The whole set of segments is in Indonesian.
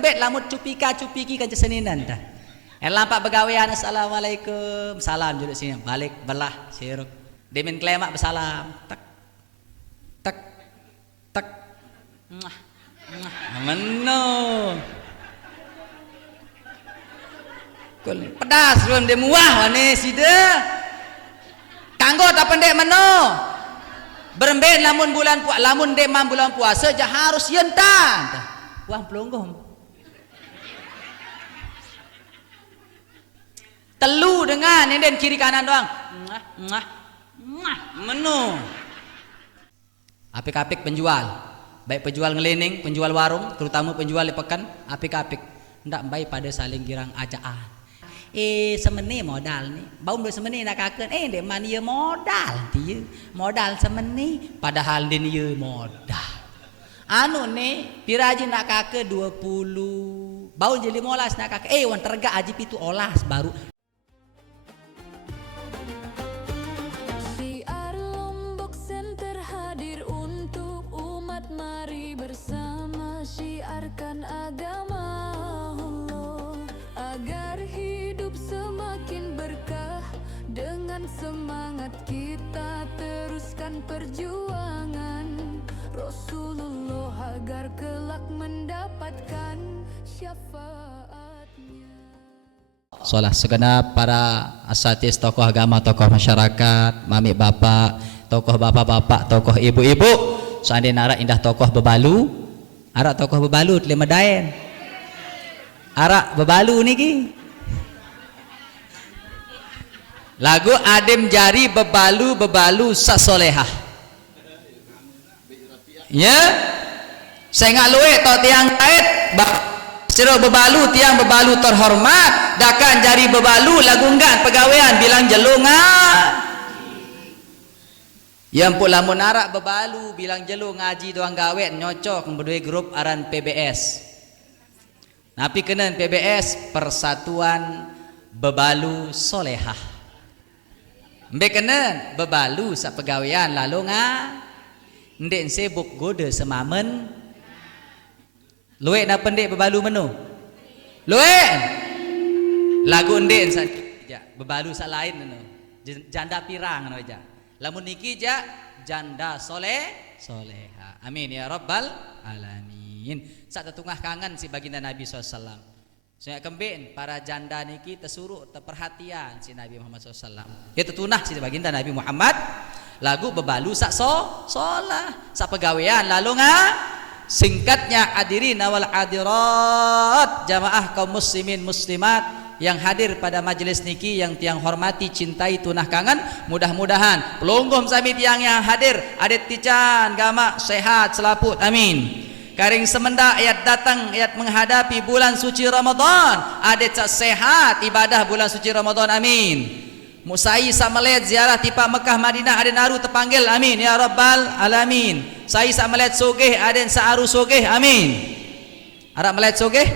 Bet lamut cupiki kan seninan dah. Lampak begawean assalamualaikum. Salam duduk sini. Balik belah siruk. Demin klemak bersalam. Tak. Tak. Tak. Meno. Pedas belum dia muah wane sida. Kanggo tak pendek meno. Berembet lamun bulan puasa, lamun demam bulan puasa jah harus yentan. Wang pelonggong. Telu dengan ini kiri kanan doang. Menu. Apik-apik penjual. Baik penjual ngelining, penjual warung, terutama penjual di pekan, apik-apik. Ndak baik pada saling girang ajaan. Semeni modal nih. Bau dua semeni nak kaken. Dek mania modal dia. Modal semeni padahal dia modal. Anu nih, piraji nak kake 20. Bau jadi molas nak kake. Wan terga aji pitu olas baru. Siar Lombok Center hadir untuk umat, mari bersama syiarkan agama Allah agar hidup semakin berkah. Dengan semangat kita teruskan perjuangan Rasulullah agar kelak mendapatkan syafaatnya. Solah segenap para asatis, tokoh agama, tokoh masyarakat, mami bapak, tokoh bapak-bapak, tokoh ibu-ibu. Seandainya arak indah tokoh bebalu, arak tokoh bebalu lima daen. Arak bebalu niki. Lagu adem jari bebalu sasolehah. Ya, saya nggak luwe to tiang kait. Siro bebalu tiang bebalu terhormat. Dakan jari bebalu lagu enggak pegawaian bilang jelungan. Yang pula munarak bebalu bilang jelung ngaji doang gawe nyocok berdua grup aran PBS. Tapi kena PBS Persatuan Bebalu Solehah. Mbek kena bebalu sak pegawaian lalu ndek sibuk goda semamen. Luwe na pendek bebalu menu. Luwe. Lagu ndek saja bebalu sak lain menu. Janda pirang aja. Lamun niki ja janda soleha. Amin ya rabbal alamin. Sak tetungah kangen si baginda Nabi SAW. Saya kembin para janda niki tersuruh terperhatian si Nabi Muhammad SAW. Itu tunah si baginda Nabi Muhammad. Lagu bebalu sak solah sak pegawaian lalu singkatnya hadirin wal hadirat jamaah kaum muslimin muslimat yang hadir pada majelis niki yang tiang hormati cintai tunah kangen, mudah-mudahan pelonggom sami tiang yang hadir adet tican gama sehat selaput amin. Karing semenda ayat datang ayat menghadapi bulan suci Ramadan adet sehat ibadah bulan suci Ramadan amin. Musai samalet ziarah tipa Mekah Madinah aden aru terpanggil amin ya rabbal alamin. Sai samalet sogeh aden saaru sogeh amin. Arak melet sogeh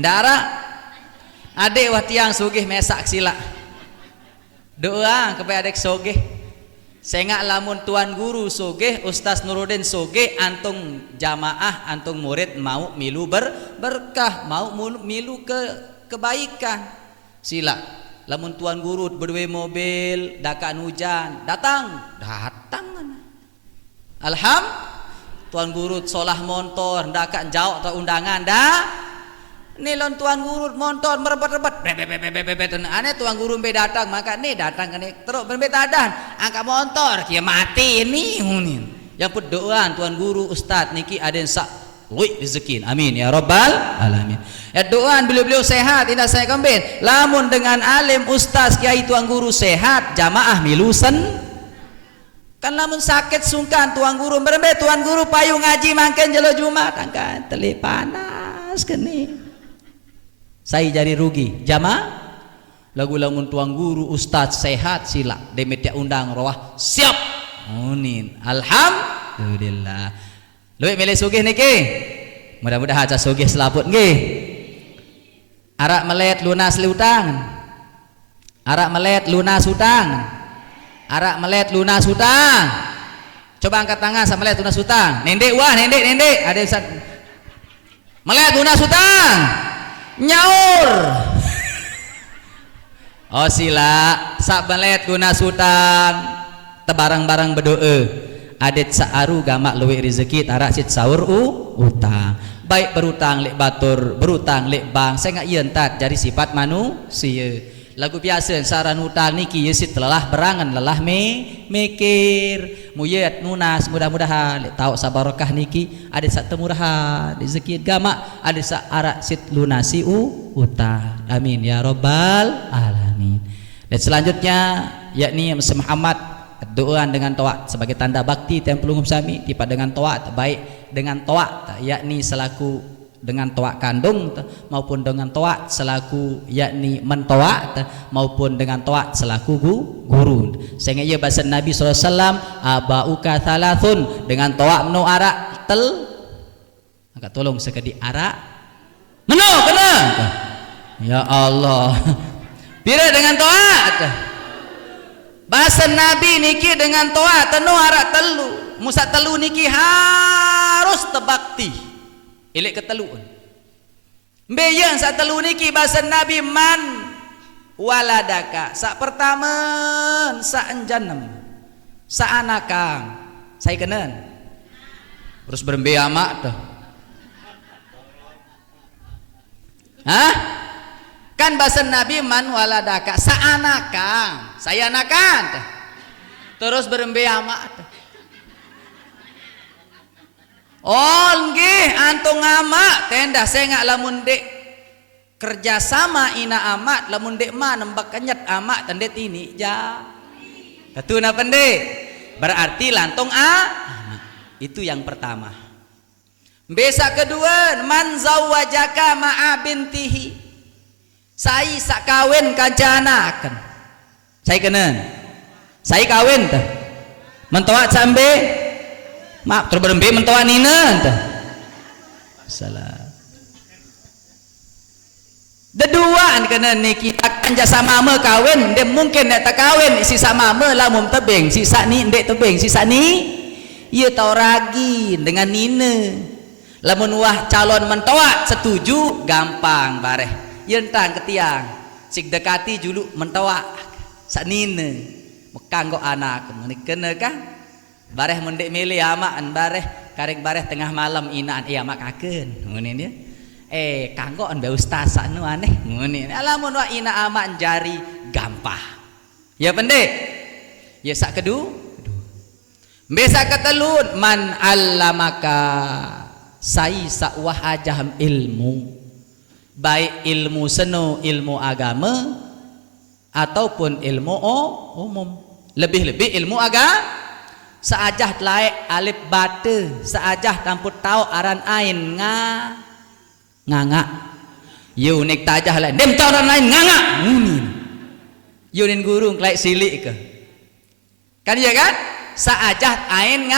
ndara adek watiang sogeh mesak sila doa kepada adek sogeh. Sengak lamun tuan guru sogeh Ustaz Nuruddin sogeh antung jamaah antung murid mau milu berkah mau milu kebaikan sila. Lamun tuan guru berdua mobil dakan hujan datang tuan guru solah montor dakan jauh atau undangan dah nilon tuan guru montor merebet-rebet aneh tuan guru be datang maka nih datang kan terus berbet adan angkat montor kia mati ini yang berdoa tuan guru ustad niki aden sak luik rezekin amin ya rabbal alamin. Ya doaan beliau-beliau sehat indah saya kembin lamun dengan alim ustaz kiai tuan guru sehat jamaah milusen kan lamun sakit sungkan tuan guru berembe tuan guru payung ngaji mangken jelo Jumat angkat teli panas keni saya jadi rugi jamaah lagu lamun tuan guru ustaz sehat sila demet ya undang roh siap amin alhamdulillah. Luik milih sugih niki. Mudah-mudahan aja sugih selaput nggih. Arak melet lunas utang. Arak melet lunas utang. Arak melet lunas utang. Coba angkat tangan sama melet lunas utang. Nendek wah, nendek. Ada Ustaz. Melek guna sutang nyaur. Oh sila sak belet guna sutang tebarang-barang berdoa adet saaru gamak luwih rezeki tarak sit sahur utang baik berutang lek batur berutang lek bang saya ngak yentat jadi sifat manusia lagu biasa saran utang niki yesit lelah berangan lelah mikir muyet nunas mudah-mudahan lek tahu sabarokah niki adet sak temurahan rezeki gamak adet sak arak sit lunasi utang amin ya robbal alamin. Dan selanjutnya yakni Muhammad doaan dengan toat sebagai tanda bakti tempelungum sami tipa dengan toat baik dengan toat yakni selaku dengan toat kandung maupun dengan toat selaku yakni mentoat maupun dengan toat selaku guru sehingga ia bahasa Nabi SAW abauka thalathun dengan toat menu arak angkat tolong sekedi arak menu kena ya Allah pira dengan toat bahasa Nabi niki dengan toa tenu arak telu musa telu niki harus tebakti ilik keteluun mbeyang sak telu niki bahasa Nabi man waladaka sak pertama sak enjanem sak anakang saya kenen terus berembe amak tuh hah kan bahasa Nabi man waladaka sa anakang saya anakan terus berembe amak oh nggih antung amak tenda saya ngak lamun dek kerjasama ina amak lamun dek ma nembak kenyat amak tendet ini ja betul na pendek berarti lantung itu yang pertama. Besa kedua man zawajaka ma'a bintihi saya sak kawin kajanakan saya kenen saya kawin teh mentoat sambe maaf terus berembe mentoat nina teh salah deduaan kenen niki akan jasa mama kawin dia mungkin nek tak kawin sisa mama lamun tebing sisa ni ndek tebing sisa ni ia tau ragi dengan nina lamun wah calon mentoat setuju gampang bareh yentang ketiang sik dekati julu mentoa saknine mekang kok anak menik kena kah bareh mendek milih amaan bareh karek bareh tengah malam inaan iya mak kakeun ngene dia kanggo an be ustaz saknu aneh ngene alamun wa ina amak jari gampang ya pendek ya sak kedu besa ketelun man allamaka sai sak wah ajaham ilmu baik ilmu seno ilmu agama ataupun ilmu umum lebih-lebih ilmu agama seajah laik alif bate seajah tamput tau aran ain nganga yunik tajah lain dem tau aran ain nganga yunin guru laik silik ke kan ya kan seajah ain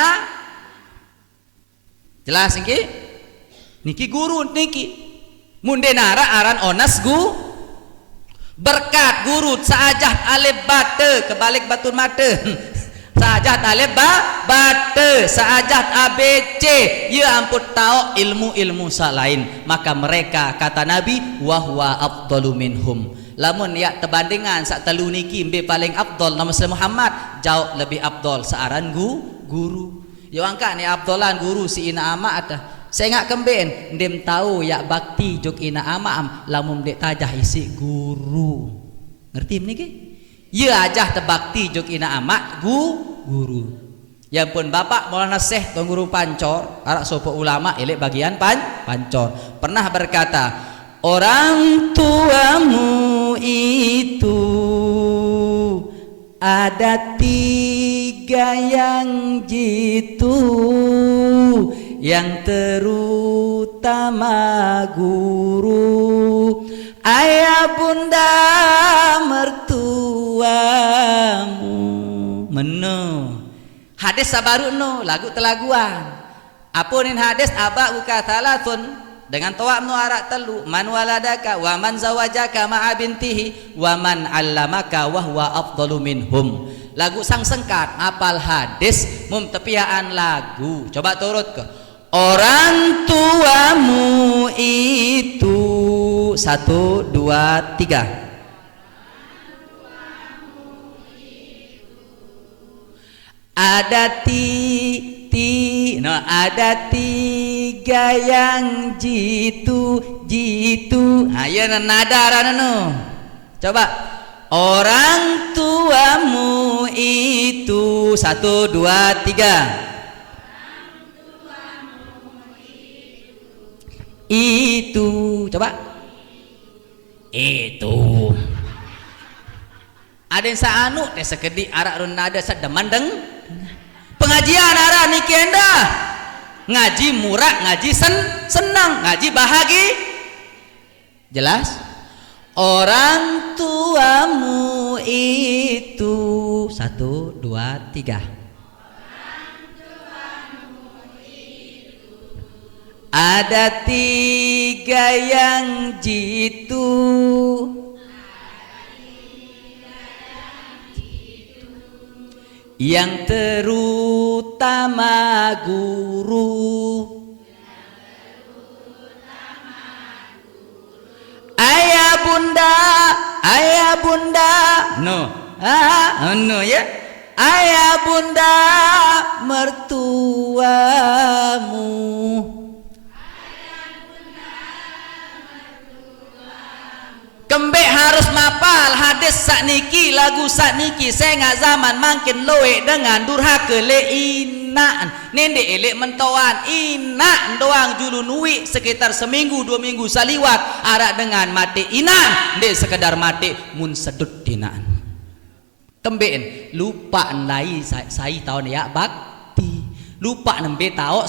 jelas niki guru niki mundenara aran onas berkat guru saajah alif bate kebalik batun mate saajah alif bate saajah abc ya ampun tau ilmu-ilmu salain maka mereka kata Nabi wahwa afdalu minhum lamun ya tebandingan sak telu niki mbe paling afdal nama Muhammad jauh lebih afdal searan guru yo angka ni afdalan guru si ina ama ada saya ngak kemben dem tahu ya bakti jok ina ama lamun dek tajah isi guru ngerti niki ya ajah tebakti jok ina ama guru ya pun bapak Maulana Syekh Tuan Guru Pancor arak sopo ulama elek bagian pancor pernah berkata orang tuamu itu ada tiga yang jitu yang terutama guru ayah bunda mertuamu meno hadis sabaru no lagu telaguan apunin hadis aba uka thalathun dengan toa nu arak telu man waladaka wa man zawajaka ma'a bintihi wa man allamaka wa huwa afdalu minhum lagu sang sengkat apal hadis mum tepiaan lagu coba turut ke Orang tuamu itu 1, 2, 3. Ada ada 3 yang jitu. Ya nada rano. Coba. Orang tuamu itu 1, 2, 3. Itu coba itu ada yang saanu teh sekedi arak run nada sademandeng pengajian arah niki enda ngaji murah ngaji senang ngaji bahagia jelas. Orang tuamu itu 1, 2, 3. Ada 3 yang jitu. Yang terutama guru. Ayah bunda. No ya. Ayah bunda mertuamu. Kembek harus mapal hadis sakniki lagu sakniki saya ngak zaman makin loe dengan durhaka le inaan nende elek mentoan inak doang julu nuwi sekitar seminggu 2 minggu saliwat arak dengan mati inan de sekedar mati mun sedut dinaan kembek lupa lai sai tahun ya bakti lupa nembe tahu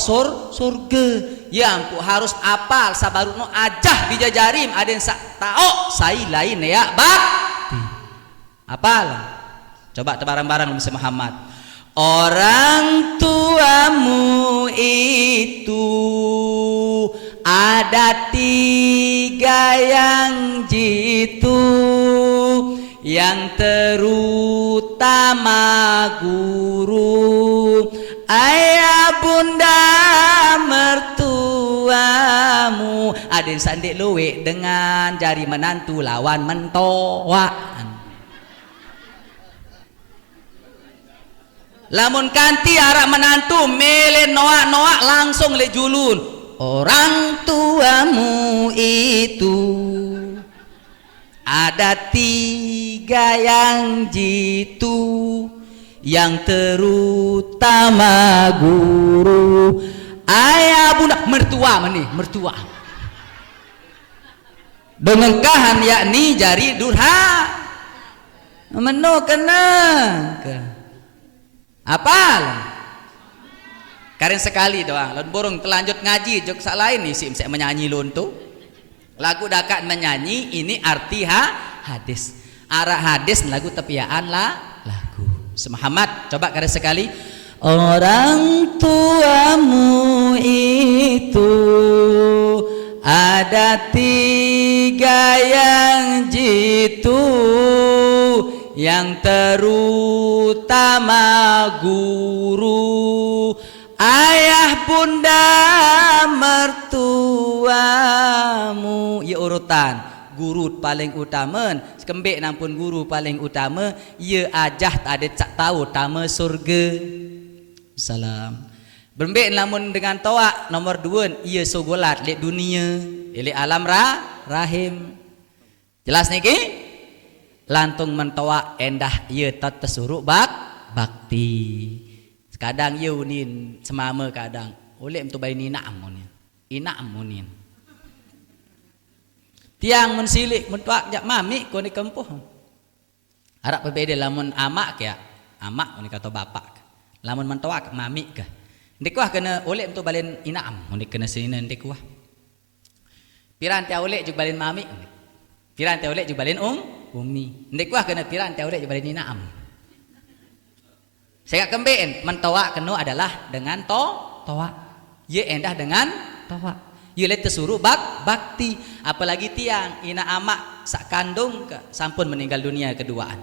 surga ya ampu harus apal sabarukno ajah bijajarim ada yang tahu sai lain ya bakti apal coba bareng-bareng Nabi Muhammad. Orang tuamu itu ada 3 yang jitu yang terutama guru ayah bunda mertuamu. Ada yang sandik luwe dengan jari menantu lawan mentoaan. Lamun kanti arak menantu mele noak langsung le julun. Orang tuamu itu ada 3 yang jitu yang terutama guru ayah bunda mertua dengan kahan yakni jari durha menu kena apal karen sekali doang lalu borong telanjut ngaji jok sak lain nih sim saya menyanyi lonto lagu dakat menyanyi ini arti hadis arah hadis lagu tepiaan lagu Muhammad coba karen sekali. Orang tuamu itu ada 3 yang jitu yang terutama guru ayah bunda mertuamu ya urutan guru paling utama kembek nampun guru paling utama ya ajah tak ada cak tahu tama surga salam berembek namun dengan toa nomor 2 ia sogolat lek dunia lek alam rahim jelas niki lantung mentoa endah ia tak tersuruh bakti kadang ia unin semama kadang oleh untuk bayi ina amunin tiang mensilik mentuak jak mami ko ni kempuh harap berbeda lamun amak ya amak ni kata bapak lamun mentuak mami ke ndek wah kena oleh untuk balin inaam ndek kena sini ndek wah piran tia oleh juk balin mami piran tia oleh juk balin umi ndek wah kena piran tia oleh juk balin inaam saya kembeen mentoa kenu adalah dengan toa ye endah dengan toa ye le tersuruh bakti apalagi tiang ina amak sak kandung ke sampun meninggal dunia keduaan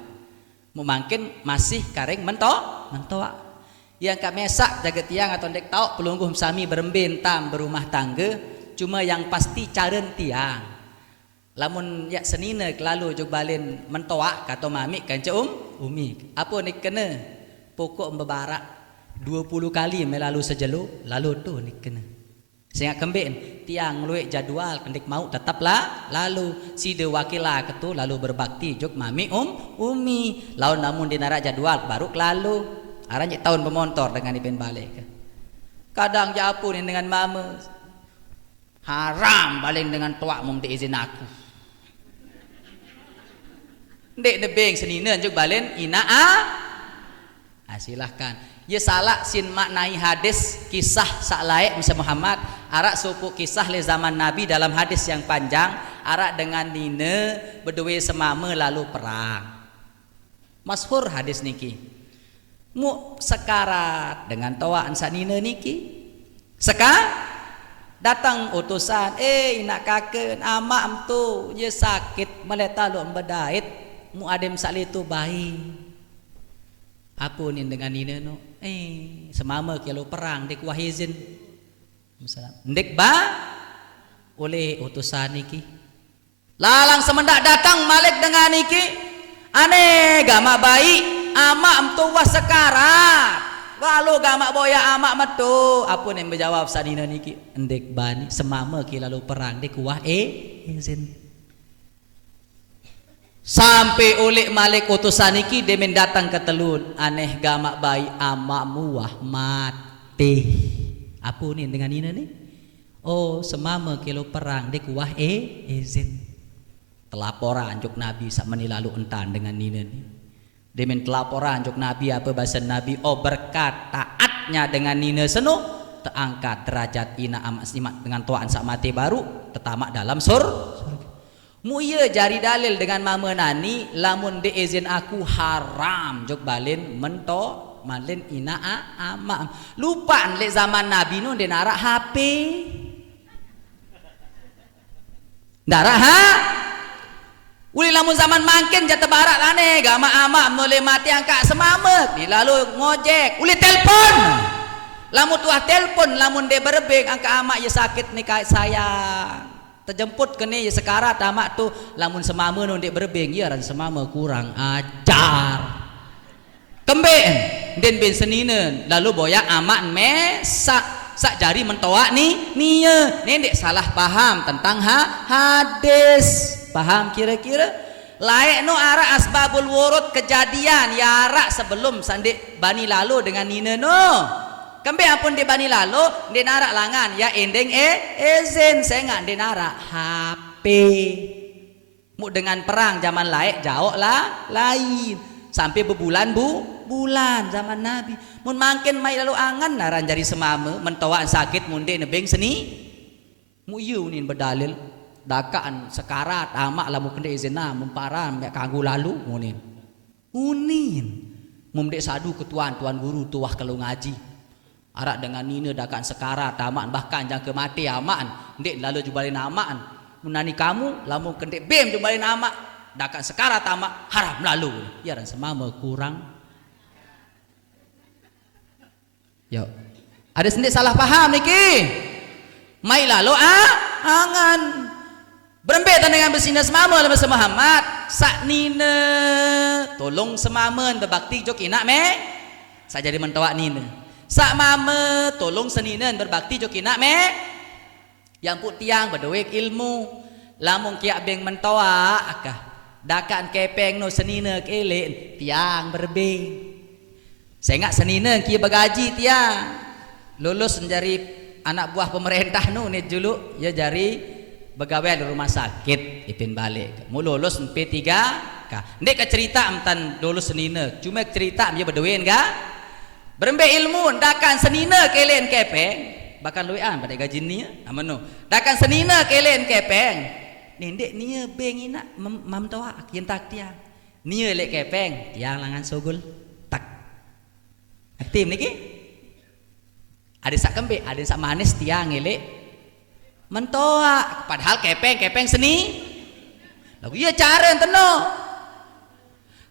mungkin masih kareng mentoa Yang kak mesak jaga tiang atau dek tahu pelungguh sami berembin tam berumah tangga, cuma yang pasti caren tiang. Lamun ya senina lalu jog balin mentoak kata mami kan umi. Apa ni kena pokok membarak 20 kali melalu sejelo lalu tu ni kena. Sehingga kembin tiang luik jadual kendik mau tetaplah lalu si de wakila ketu lalu berbakti jog mami umi. Lalu namun dinarak jadwal baru lalu aranya tahun pemontor dengan ipin balik. Kadang japun dengan mama haram balik dengan tuak mum diizin aku. Dek nebeng senina juk balen ina silahkan. Ya salah sin maknai hadis kisah sak laik Musa Muhammad arak supu kisah le zaman Nabi dalam hadis yang panjang arak dengan nina berdua semama lalu perang. Masyhur hadis niki. Mu sekarat dengan tawaan sak nina niki. Datang utusan, inak kaken amak am tu ye sakit meleta lu embedait mu adem sali tu bayi. Apa ni dengan nina no? Semama kalau perang dek wahizin. Ndek ba oleh utusan niki. Lalang semendak datang malik dengan niki. Aneh gama baik amak am tu was sekarat. Lalu gamak boya amak metu. Apa yang menjawab sanina niki? Ndek bani semama ki lalu perang dek wah izin. Sampai oleh malik utusan niki demen datang ke telun. Aneh gamak bayi amak muah mati. Apa ni dengan nina ni? Oh semama ki lalu perang dek wah izin. Telaporan juk Nabi sak meni lalu entan dengan nina ni. Demen telaporan jok Nabi apa bahasa Nabi berkat taatnya dengan nina seno terangkat derajat ina amat simat dengan tuan sak mati baru tetamak dalam surga. Mu iya jari dalil dengan mama nani lamun de izin aku haram jok balin mento malin ina ama lupa le zaman Nabi nu de narak HP darah uli lamun zaman mangkin jatuh barat aneh gama amak mulai mati angkat semamet ni lalu ngojek uli telpon lamun tuah telpon lamun dia berbeng angkat amak ya sakit ni kait sayang terjemput kene ya sekarat amak tu lamun semama nun dia berbeng ya ran semama kurang ajar kemben den ben seninen lalu boyak amak mesak sak jari mentoak nia nendek salah paham tentang hadis. Paham kira-kira? Laik no ara asbabul wurud kejadian ya arak sebelum sandik bani lalu dengan nina no. Kembe ampun di bani lalu dia narak langan ya ending izin saya nggak dia narak HP. Mu dengan perang zaman laik jauh lah lain sampai bulan zaman Nabi. Mun mangkin mai lalu angan naran jari semama mentawaan sakit munde nebeng seni. Mu yu nin berdalil dakaan sekarat amak lamu kende izina memparam ya kanggu lalu munin mumdek sadu ketuan tuan guru tuah kalau ngaji arak dengan nina dakaan sekarat amak bahkan jang ke mati amaan ndek lalu jubalin amaan menani kamu lamu kende bem jubalin amak dakaan sekarat amak haram lalu ya ran semama kurang yo ada sendiri salah paham niki mai lalu angan berembetan dengan bersina semama dalam bahasa Muhammad sak nina tolong semamen berbakti jok inak sak jadi mentawak nina sak mama tolong senina berbakti jok inak yang put tiang berdoik ilmu lamun kiak beng mentawak akah dakan kepeng no senina kele tiang berbeng saya ngak senina kia bagaji tiang lulus menjadi anak buah pemerintah nu ni dulu ya jari begawai di rumah sakit ipin balik mu lulus P3 ka ndek ka cerita amtan lulus senina cuma cerita dia berduin ka berembe ilmu dakan senina kelen kepeng bahkan luian pada gaji nia amano dakan senina kelen kepeng ni ndek nia beng ina mam tawa kin tak tiang nia lek kepeng tiang langan sogul tak aktif niki ada sak kembe ada sak manis tiang elek mentoa padahal kepeng seni lagu iya cara teno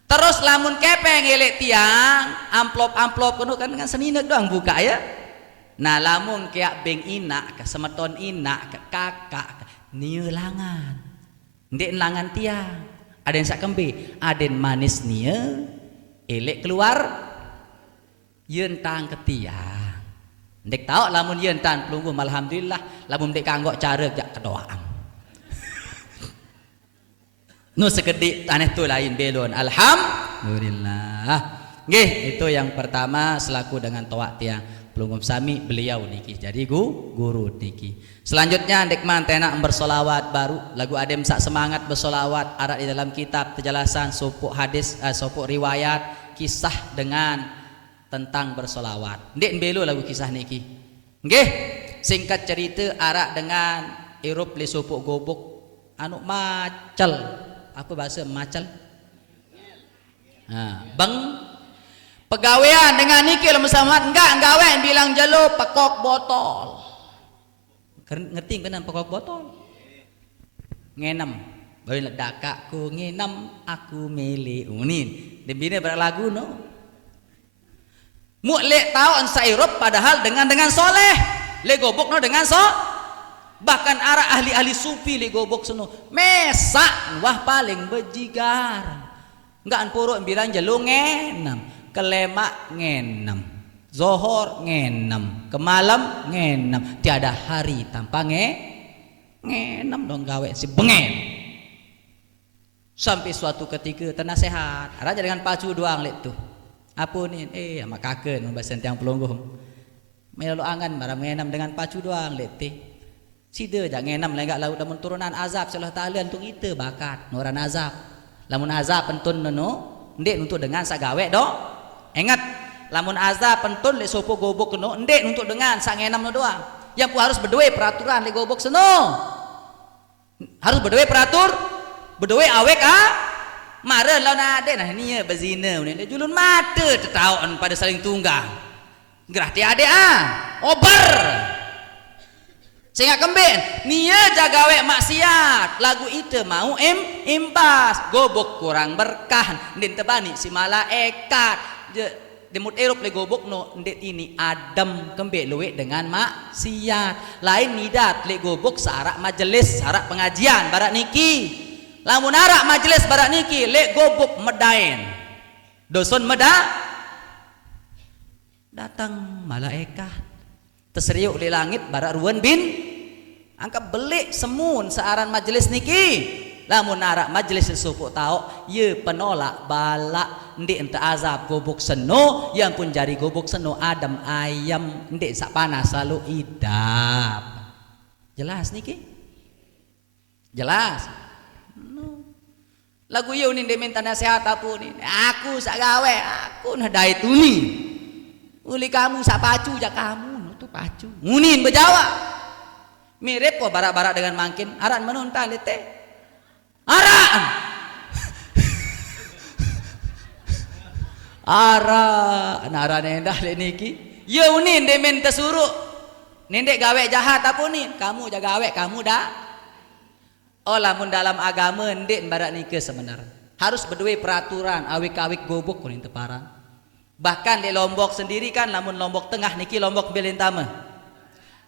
Terus lamun kepeng elek tiang, amplop kono kan dengan seninek doang buka ya. Nah lamun kayak beng inak, ke semeton inak, ke kakak, nieu langan. Ndek langan tiang. Ada yang sak kembe, aden manis nieu, elek keluar yeun tang ke tiang. Ndek tahu lamun yeun tan pelungguh alhamdulillah, lamun ndek kanggo cara jak kedoaan. Nu sekedik tanah tu lain belon. Alhamdulillah. Nggih, itu yang pertama selaku dengan toak tiang pelunggum sami beliau niki. Jadi guru niki. Selanjutnya ndek mantena bersolawat baru lagu adem sak semangat bersolawat ada di dalam kitab penjelasan sopuk hadis sopuk riwayat kisah dengan tentang bersolawat. Ndek belo lagu kisah niki. Nggih, singkat cerita arak dengan irup li sopuk gobok anu macel. Apa bahasa macel? Bang pegawaian dengan niki lamun samaat enggak gawe bilang jelo pekok botol. Ngerti kan pekok botol? Ngenem. Baru ledakakku ngenem aku milih unin. Debine berlagu no. Mu lek tahu sairup padahal dengan soleh. Le gobok no dengan bahkan arah ahli-ahli sufi li gobok seno mesak wah paling bejigar enggak puruk bilang jelu ngenem kelemak ngenem zohor ngenem kemalam ngenem tiada hari tanpa ngenem dong gawe si bengen sampai suatu ketika tenasehat raja dengan pacu doang lek tuh apa nih sama kaken membahas tiang pelungguh melalu angan barang ngenem dengan pacu doang lek teh sida jak ngenam lenggak laut lamun turunan azab Allah Taala untuk kita bakat nuran azab lamun azab pentun nono ndek untuk dengan sagawe do ingat lamun azab pentun le sopo gobok no ndek untuk dengan sak ngenam no doang yang pu harus berdua peraturan le gobok seno harus berdua berdua awek maren lawan ade nah ni bezina ni julun mata tetauan pada saling tunggang gerah ti ade obar sehingga kemben nia jagawe maksiat lagu itu mau imbas gobok kurang berkah ndin tebani si malaikat demut erop le gobok no ndet ini adem kembe luwe dengan maksiat lain nidat le gobok sarak majelis sarak pengajian barak niki lamun arak majelis barak niki le gobok medain doson datang malaikat terseriuk di langit barak ruan bin angka belik semun searan majelis niki lamun narak majelis supuk tau ye penolak balak ndik ente azab gobok seno yang pun jari gobok seno adem ayam ndik sak panas selalu idap jelas niki jelas lagu yo ni minta nasihat apa ni aku sak gawe aku nah dai tuni uli kamu sak pacu jak kamu pacu ngunin berjawa mirip kok barak-barak dengan mangkin aran menunta lete aran endah le niki ye unin demen tesuruh nendek gawe jahat apa nih kamu jaga gawe kamu dah oh lamun dalam agama ndek barak niki sebenarnya harus berdua peraturan awik-awik gobok kuning teparan. Bahkan di Lombok sendiri kan lamun Lombok Tengah niki Lombok Belintama.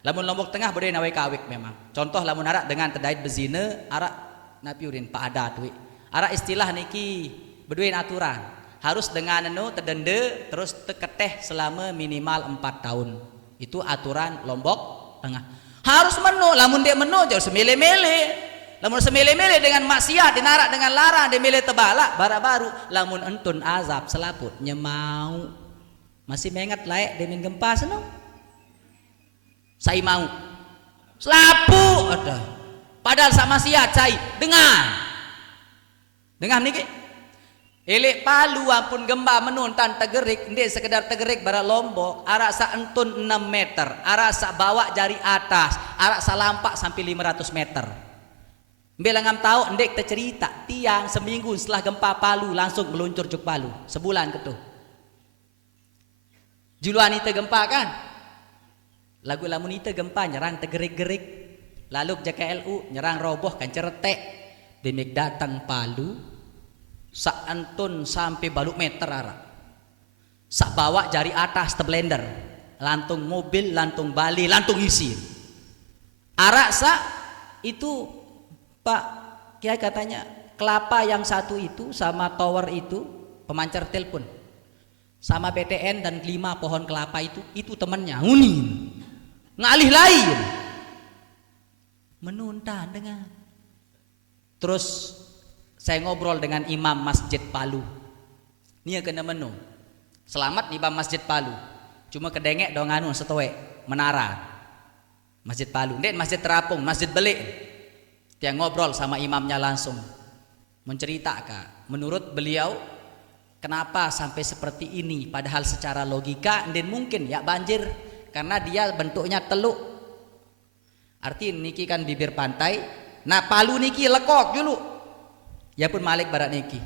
Lamun Lombok Tengah berdua nawai kawik memang. Contoh lamun arak dengan terdait bezina arak napiurin pak adat wi. Arak istilah niki berdua aturan. Harus dengan terdende terus teketeh selama minimal 4 tahun. Itu aturan Lombok Tengah. Harus menu lamun dia menu jauh semele-mele. Lamun semele-mele dengan maksiat dinarak dengan larang demele tebalak bara baru lamun entun azab selaput nyemau masih mengat layak demin gempa senong saya mau selapu ada padahal sama maksiat saya dengar niki elek palu ampun gempa menuntan tegerik ndek sekedar tegerik bara Lombok arak sa entun 6 meter arak sa bawa jari atas arak sa lampak sampai 500 meter. Belangam tahu ndek tercerita tiang seminggu setelah gempa Palu langsung meluncur juk Palu sebulan ketuh. Juluan itu gempa kan? Lagu lamun itu gempa nyerang tegerik-gerik. Lalu JKLU nyerang roboh kan ceretek. Demik datang Palu sak antun sampai baluk meter arak. Sak bawa jari atas te blender, lantung mobil, lantung bali, lantung isi. Arak sak itu Pak Kiai katanya kelapa yang satu itu sama tower itu pemancar telepon sama BTN dan 5 pohon kelapa itu temannya unin ngalih lain menuntan dengan. Terus saya ngobrol dengan imam Masjid Palu. Nia kena menu. Selamat imam Masjid Palu. Cuma kedengek dong anu setowe menara. Masjid Palu. Ndek Masjid Terapung, Masjid Belik. Dia ngobrol sama imamnya langsung. Menceritakan menurut beliau kenapa sampai seperti ini padahal secara logika ndek mungkin ya banjir karena dia bentuknya teluk. Arti niki kan bibir pantai. Nah Palu niki lekok dulu. Ya pun malik barat niki.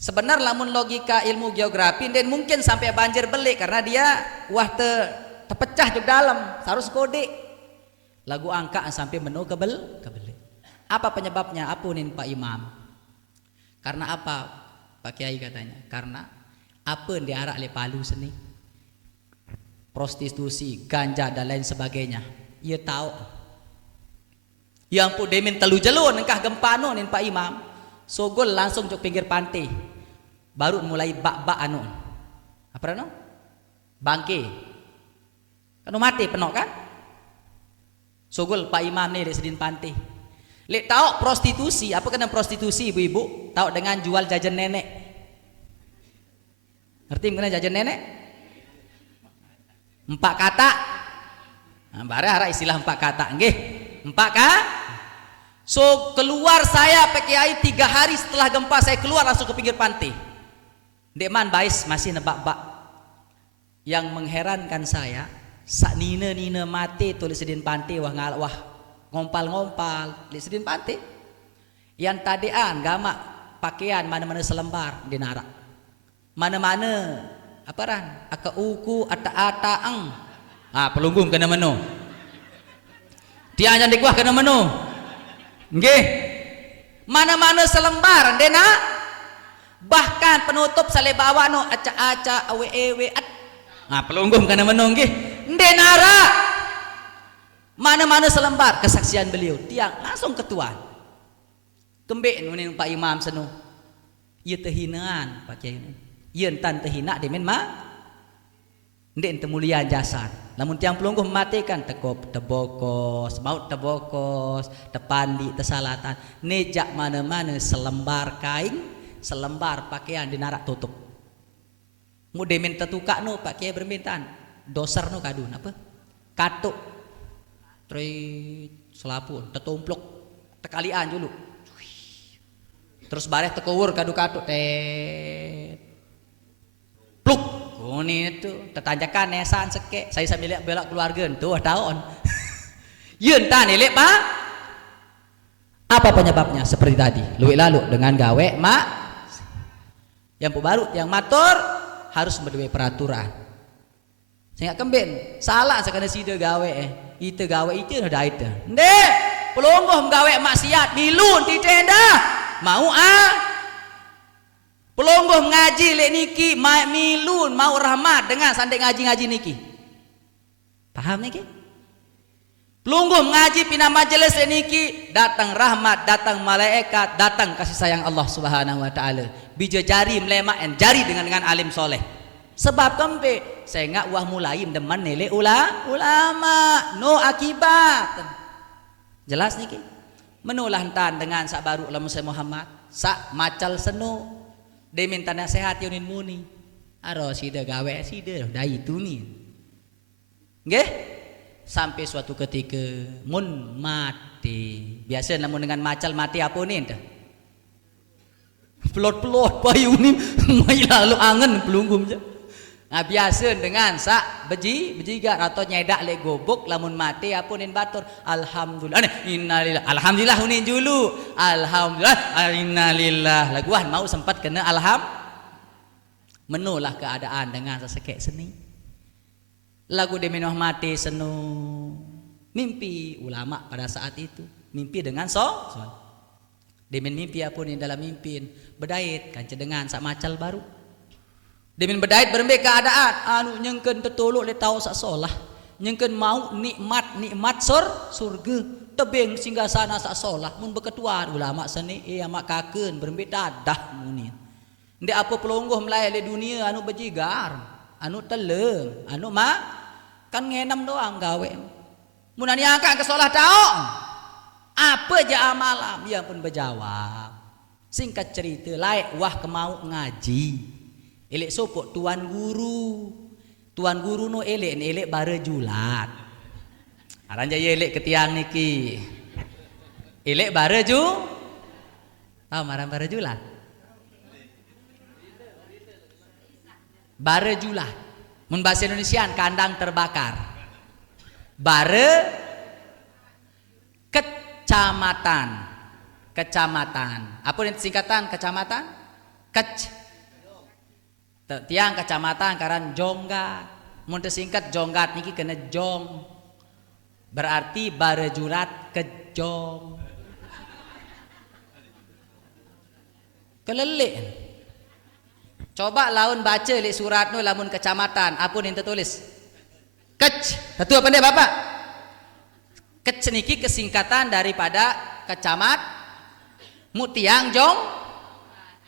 Sebenar lamun logika ilmu geografi dan mungkin sampai banjir belik karena dia terpecah di dalam harus kode lagu angka sampai menu kebelik. Apa penyebabnya? Apunin Pak Imam. Karena apa Pak Kiai katanya? Karena apa yang diarak oleh Palu seni? Prostitusi, ganja dan lain sebagainya. Ia tahu. Yang pun demin telu jelun engkah gempa nin Pak Imam. Sogol langsung ke pinggir pantai. Baru mulai bak-bak anu. Apa anu? Bangke. Kan mati penok kan? Sogol Pak Imam nih di sedin pantai. Lek tahu prostitusi, apa kena prostitusi ibu-ibu? Tahu dengan jual jajan nenek. Ngerti mengenai jajan nenek? 4 kata. Nah, bara istilah 4 kata nggih. 4 kata. So keluar saya Pak Kiai 3 hari setelah gempa saya keluar langsung ke pinggir pantai. Dekman bais masih nebak-bak. Yang mengherankan saya, sak nina mati tulis sedin pantai wah ngompal-ngompal di sedin pantai. Yang tadean gamak pakaian mana-mana selembar di narak. Mana-mana apa ran? Aka uku ata-ataang. Ah pelunggum kena menu. Dia hanya dikuah kena menu. Nggih. Mana-mana selembar dena. Bahkan penutup salebawa no aca-aca awe-ewe. Nah pelunggum kena menu nggih. Ndenara. Mana-mana selembar kesaksian beliau. Tiang langsung ketuan. Kembek nunin Pak Imam senu. Ieu teu hinaan Pak Kiai. Ieu entan teu hina demen mah. Ndek temulian jasad. Namun tiang pelungguh mematikan tekop tebokos, maut tebokos, tepandi, tesalatan. Nejak mana-mana selembar kain, selembar pakaian dinarak tutup. Mu demen tetuka no Pak Kiai bermintaan. Doser no kadun apa? Katuk. Tri selapu tetumpluk tekalian dulu. Terus bareh tekowur kadu-kadu pluk. Oh ini itu tetanjakan nesan seke. Saya sambil lihat belak keluarga tuh tahun. Yeun tah nilek Pak. Apa penyebabnya? Seperti tadi, luwih lalu dengan gawe mak. Yang baru yang matur harus berdua peraturan. Saya kemben salah sekali sida gawe itu gawe itu udah itu. Ndek, pelungguh gawe maksiat milun di tenda. Mau pelungguh ngaji lek niki milun mau rahmat dengan sandek ngaji-ngaji niki. Paham niki? Pelungguh ngaji pina majelis lek niki datang rahmat, datang malaikat, datang kasih sayang Allah Subhanahu wa taala. Bija jari melemak jari dengan alim soleh. Sebab kempe saya nggak wah mulai demen nilai ulama no akibat. Jelas niki? Menulah entan dengan sak baru ulama saya Muhammad sak macal senu dia minta nasihat yunin muni aro sida gawe sida dah itu nih nggih sampai suatu ketika mun mati biasa namun dengan macal mati apa nih entah pelot-pelot bayu nih mai lalu angen pelunggum je. Nah biasa dengan sak bejigar atau nyedak le gobok lamun mati apunin batur alhamdulillah innalillah alhamdulillah unin dulu alhamdulillah innalillah laguan mau sempat kena menulah keadaan dengan sesekek seni lagu deminuh mati senu mimpi ulama pada saat itu mimpi dengan Demin mimpi apun yang dalam mimpin bedait kanca dengan sak macal baru. Demin bedait berembe keadaan anu nyengkeun tetuluk le tau sak solah. Nyengkeun mau nikmat surga. Tebing singgasana sak solah mun beketuan ulama seni mak kakeun berembe dadah munin. Ndek apa pelonggoh melai le dunia anu bejigar, anu telem, anu mah kan ngenam doang gawe. Mun ani angkat ke solah taon. Apa aja amalam dia pun berjawab. Singkat cerita laik wah kemau ngaji. Elek sopok tuan guru. Tuan guru no elek bare julat. Aran jaya elek ketiang niki. Elek bare ju. Tahu maran bare julat? Bare julat. Mun bahasa Indonesiaan kandang terbakar. Bare kecamatan. Apa yang singkatan kecamatan? Tiang kecamatan karan jonggat. Mun singkat jonggat niki kena jong. Berarti barejulat kejong. Kelelek. Coba laun baca li surat nu lamun kecamatan, apa yang tertulis? Tentu apa nih Bapak? Niki kesingkatan daripada kecamat mutiang jong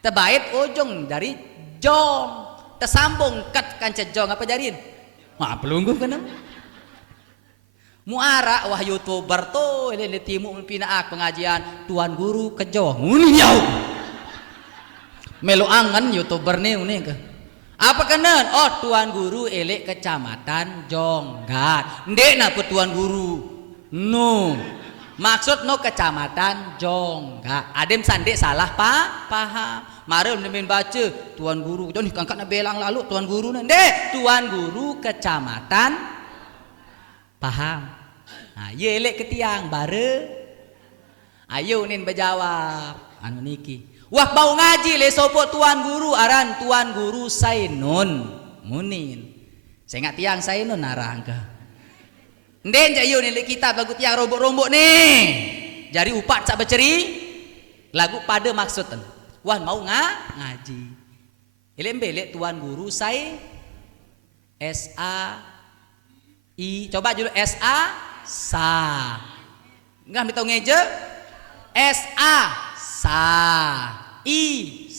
tebait ujung dari jong tersambung ket kanca jong apa jadiin? Wah pelungguh kena. Muara wah YouTuber tuh ini timu pinaak pengajian tuan guru kejong. Uni nyau. Melu angan YouTuber nih uni ke. Apa kenen? Oh tuan guru elek kecamatan Jonggat. Ndek napa tuan guru? No. Maksud no kecamatan Jonggat. Adem sandek salah paham. Mare nemen baca tuan guru. Nih kangkatna belang lalu tuan guru ndek tuan guru kecamatan paham. Nah, ye elek ketiang bare. Ayo nin berjawab. Anu niki. Wah bau ngaji le sopo tuan guru aran tuan guru Sainun munin. Saya ngat tiang Sainun narang ke. Nden jayu nih kita bagu tiang rombok-rombok nih. Jari upat sak beceri lagu pada maksud. Wah mau ngaji. Elek tuan guru Coba judul sa. Enggak mitau ngeje.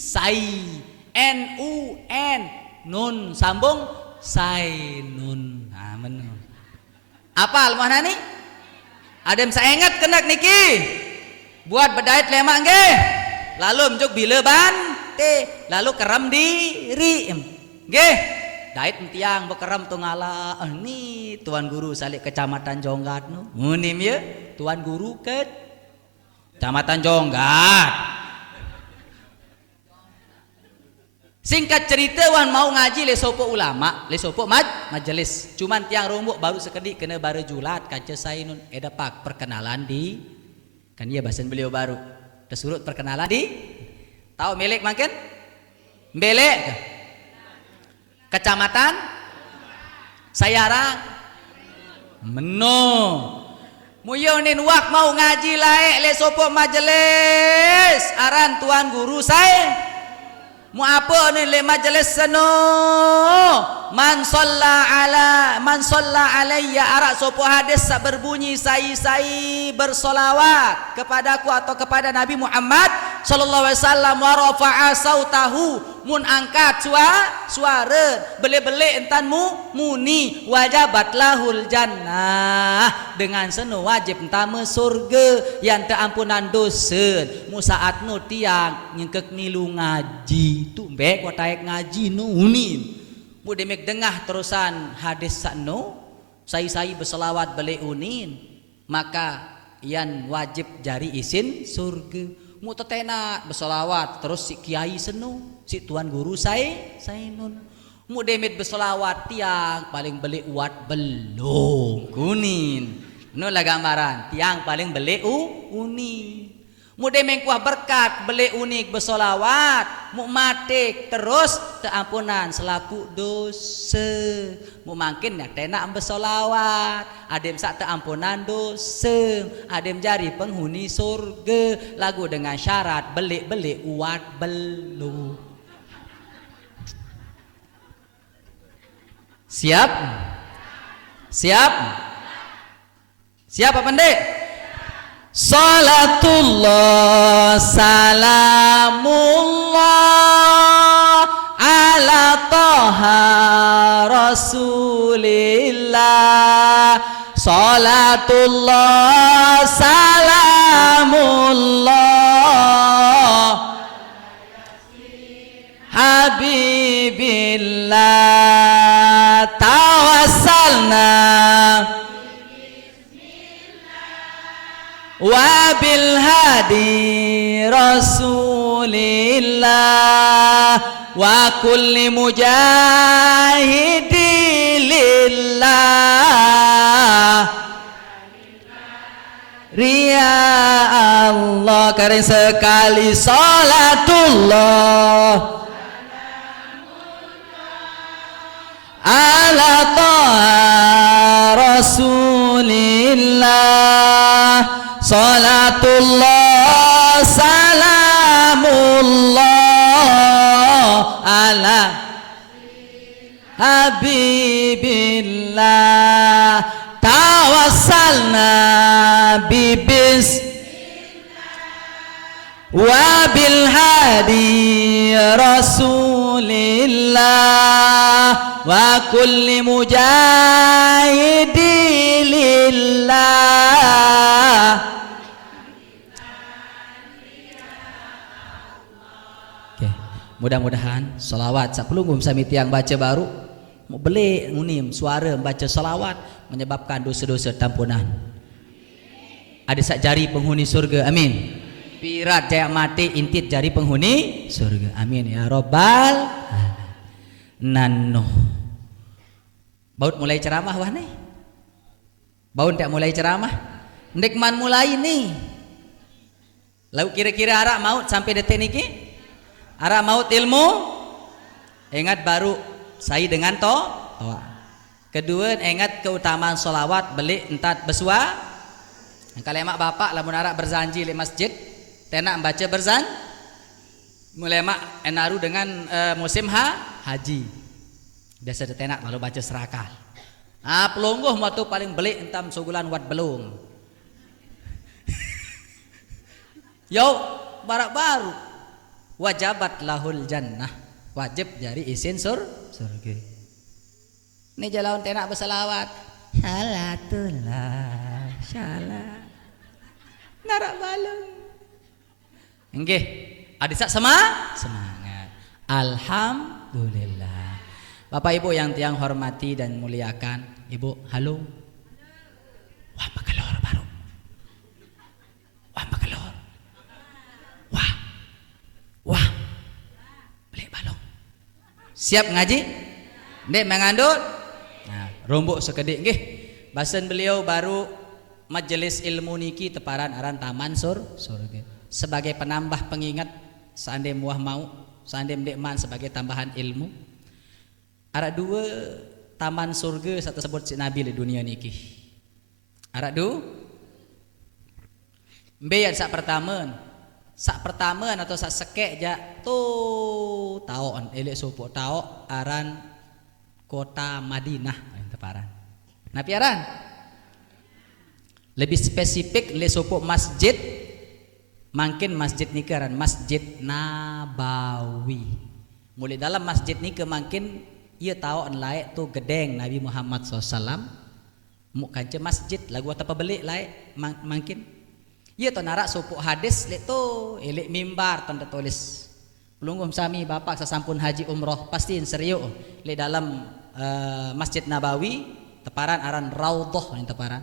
Sai. Nun sambung Sainun. Nah, menun. Apa almana nih? Adem saya ingat kenak niki. Buat bedait lemak nggih. Lalu menjuk bila bante, lalu keram diri. Nggih. Dait tiang bekeram tungala. Ni tuan guru salik kecamatan Jonggat nu. Munim ya, tuan guru ke kecamatan Jonggat. Singkat cerita wan mau ngaji le sopo ulama, le sopo majelis. Cuman tiang rombok baru sekedik kena bare julat kaca Sainun edapak perkenalan di kan dia bahasan beliau baru. Tersurut perkenalan di tahu milik makin? Belek kecamatan Sayarang Meno. Muyonin wak mau ngaji laek le sopo majelis aran tuan guru saya. Mu apa ni le majelis seno man shalla alayya arak sopo hadis sak berbunyi sai bersolawat kepadaku atau kepada Nabi Muhammad sallallahu alaihi wasallam wa rafa'a sautahu mun angkat suara bele-bele entan muni wajabat lahul jannah dengan seno wajib entama surga yang terampunan dosa mu saat nu tiang nyengkek nilu ngaji tu mbek wataek ngaji nu unin mu demek dengah terusan hadis sakno sai berselawat bele unin maka yan wajib jari isin surga mu tetena berselawat terus si kiai seno si tuan guru Sainun mu demit berselawat tiang paling beli uat belum kunin nu lah gambaran tiang paling beli unin Mudah mengkuah berkat beli unik bersolawat, mu matik terus teampunan selaku dosa. Mu makin ya tenak bersolawat, adem sak teampunan dosa, adem jari penghuni surga. Lagu dengan syarat beli uat belu. Siap? Siap? Siap apa pendek? Salatullah salamullah ala taha rasulillah. Salatullah salamullah habibillah tawassalna wabil hadi rasulillah wa kulli mujahidi lillah ria Allah kering sekali salatullah ala taha rasulillah. Salatullah salamullah ala habibillah tawassalna bibis wabil hadi rasulillah wa kulli mujahidi lillah. Mudah-mudahan salawat sapelunggum sami tiang baca baru mau beli ngunim suara baca salawat menyebabkan dosa-dosa tampunan. Ada sak jari penghuni surga, amin. Pirat jaya mati intit jari penghuni surga, amin ya robbal nano. Baut mulai ceramah wah nih. Baut tak mulai ceramah. Ndekman mulai nih. Lalu kira-kira arak maut sampai detik niki? Ara maut ilmu ingat baru saya dengan toa. Kedua ingat keutamaan solawat beli entat besua. Kalau emak bapak lamun ara berzanji di masjid tenak baca berzan mulai emak enaru dengan musim haji. Biasa tenak lalu baca serakah. Pelungguh waktu paling beli entam sebulan wat belum. Yo barak baru. Wajabat lahul jannah, wajib jari isin surga. Ini jalan tenak berselawat. Salatullah salam narak balung. Nggih, adisak semangat. Alhamdulillah. Bapak Ibu yang tiang hormati dan muliakan, Ibu halo. Wah pakalor baru. Wah pakalor. Wah, beli balong. Siap ngaji? Ndek mengandut? Nah, rombok sekedik nggih. Basen beliau baru majelis ilmu niki teparan aran taman surga. Sebagai penambah pengingat seandainya muah mau, seandainya ndek man sebagai tambahan ilmu. Ara dua taman surga satu sebut si Nabi di dunia niki. Ara du? Mbe sak pertama atau sak sekek ja tuh taon elek sopo tao aran kota Madinah teparan. Napi aran lebih spesifik le sopo masjid mungkin masjid ni aran Masjid Nabawi. Mulai dalam masjid ni mungkin ia taon laik tu gedeng Nabi Muhammad SAW mu kanca masjid lagu apa beli laik mungkin. Ia tu narak supuk hadis lek tu elek mimbar tanda tulis. Pelunggum sami bapak sesampun haji umroh pasti serius lek dalam Masjid Nabawi teparan aran Raudhah ni teparan.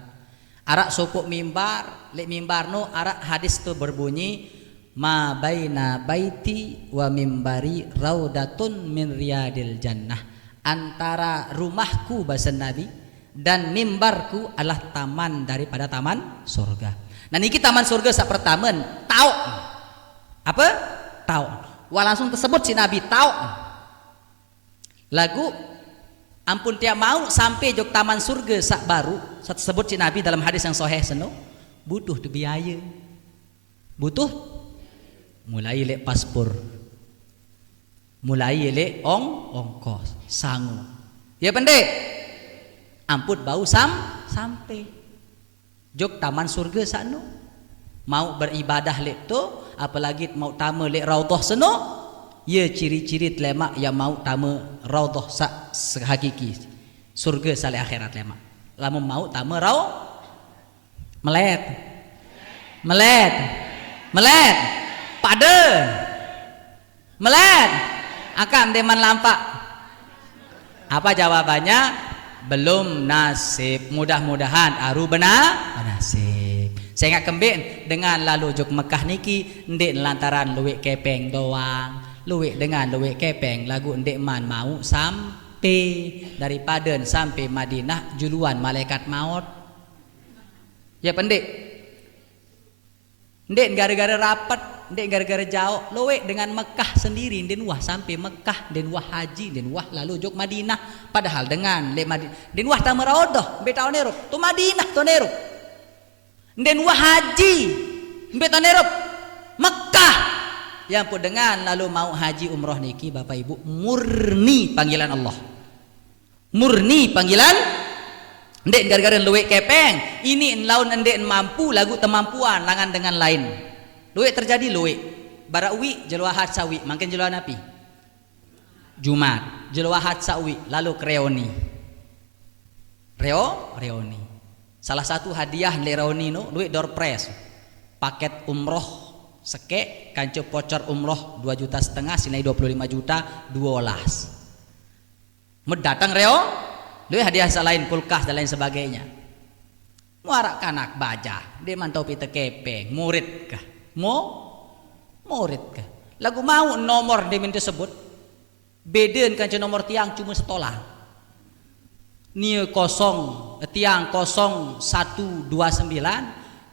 Arak supuk mimbar, lek mimbar no arak hadis tu berbunyi ma baina baiti wa mimbari raudatun min riyadil jannah. Antara rumahku bahasa Nabi dan mimbarku adalah taman daripada taman surga. Nah niki taman surga sak pertama tau. Apa? Tau. Wah langsung tersebut si Nabi tau. Lagu ampun tiap mau sampai jok taman surga sak baru, sak tersebut si Nabi dalam hadis yang sahih seno, butuh tu biaya. Butuh mulai lek paspor. Mulai lek ongkos, sangu. Ya pendek. Ampun bau sampai. Jok taman surga sano mau beribadah lek tu apalagi mau tamu lek raudhah seno ya ciri-ciri lemak yang mau tamu raudhah sehakiki surga sale akhirat lemak lamun mau tamu melet pada melet akan teman lampak apa jawabannya? Belum nasib, mudah-mudahan aru benar nasib. Saya nggak kembali dengan lalu juk Mekah niki ndek lantaran luwek kepeng doang, luwek dengan luwek kepeng lagu ndek man mau sampai daripada sampai Madinah juluan malaikat maut. Ya pendek, ndek gara-gara rapat, ndek gara-gara jauh, luwek dengan Mekah sendiri, den wah sampai Mekah, den wah haji, den wah lalu jok Madinah. Padahal dengan lek Madinah, den wah tamaraodoh, be tahun Eropa, tu Madinah tahun Eropa. Den wah haji, be tahun Eropa, Mekah. Yang pun dengan lalu mau haji umroh niki Bapak Ibu murni panggilan Allah. Murni panggilan ndek gara-gara luwek kepeng, ini laun ndek mampu lagu temampuan langan dengan lain. Luwek terjadi luwek barawi jeluahat sawi makin jeluah napi Jumat jeluahat sawi lalu kreoni reoni salah satu hadiah le reoni no luwek door prize paket umroh seke kancu voucher umroh 2,5 juta sinai 25 juta 12 datang luwek hadiah selain kulkas dan lain sebagainya muarak kanak baja dia mantau pita kepeng murid kah murid kah lagu mau nomor dia minta sebut beden kan nomor tiang cuma setolah nia tiang 0129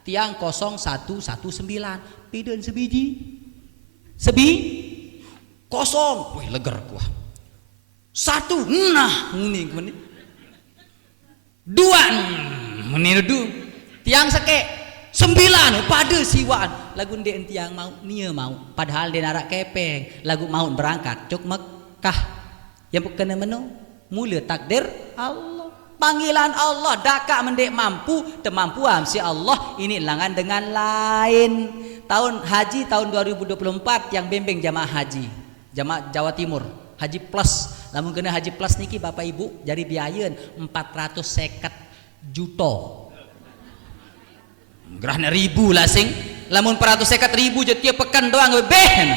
tiang 0119 beden sebiji kosong wih leger gua satu nah ini dua meniru tiang seke 9 pada siwaan lagu ndek tiang mau nia mau padahal dia narak kepeng lagu mau berangkat cok Mekah yang kena menu mula takdir Allah panggilan Allah daka mendek mampu temampuan si Allah ini langan dengan lain tahun haji tahun 2024 yang bimbing jamaah haji jamaah Jawa Timur haji plus lamun kena haji plus niki Bapak Ibu jadi biayeun 450 juta gerahna ribu lah sing lamun 450.000 je tiap pekan doang beben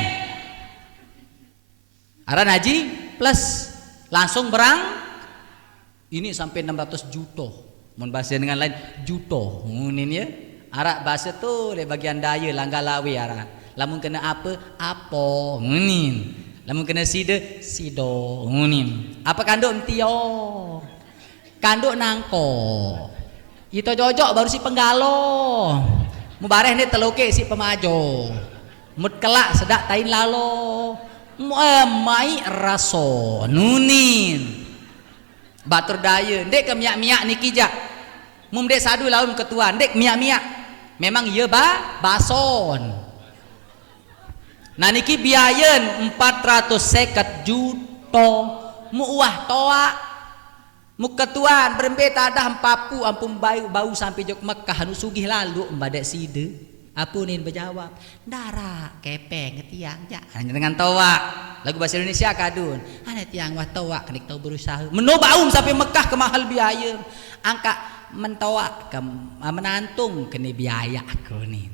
aran haji plus langsung berang ini sampai 600 juta mun bahasa dengan lain juta ngunin ya arak bahasa tu le bagian daya langgalawi aran lamun kena apa ngunin lamun kena sido ngunin apa kanduk tio kanduk nangko itu jojok baru si penggalo mubareh ni teloke si pemajo mut kelak sedak tain lalo mai raso nunin batur daya ndek ke miak-miak niki jak mum dek sadu laun ketua ndek miak-miak memang iya bason nah niki biayeun 450 juta mu uah toa mu ketuan berembe tadah papu ampun bau sampai jok Mekah anu sugih lalu mbadek side apunin berjawab dara kepeng tiang ja hanya dengan toa lagu bahasa Indonesia kadun ana tiang wah toa kenik tau berusaha menobaum sampai Mekah ke mahal biaya angka mentoa ke menantung kene biaya akunin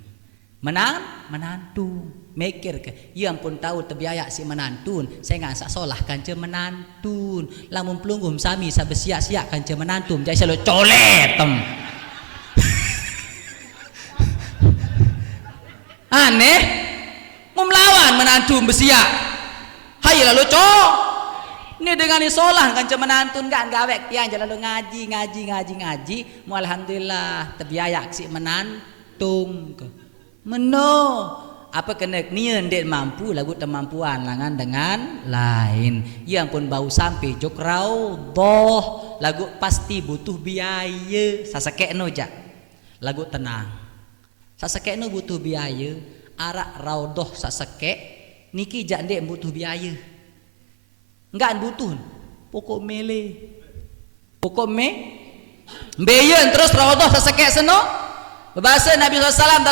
menantung mikir ke ya ampun tahu terbiaya si menantun saya nggak sak solah kanca menantun lamun pelunggum sami sabesiak-siak kanca menantum jadi selalu coletem aneh mau melawan menantum besiak hai lalu ini dengan isolah kanca menantun kan gawek tiang jalan ngaji mu alhamdulillah terbiaya si menantun tung ke meno apa kena nian dek mampu lagu kemampuan langan dengan lain yang pun bau sampai jok raudhah lagu pasti butuh biaya sasakekno jak lagu tenang sasakekno butuh biaya arak raudhah sasakek niki jak dek butuh biaya enggak butuh pokok mele pokok beyen terus raudhah sasakek seno bahasa Nabi SAW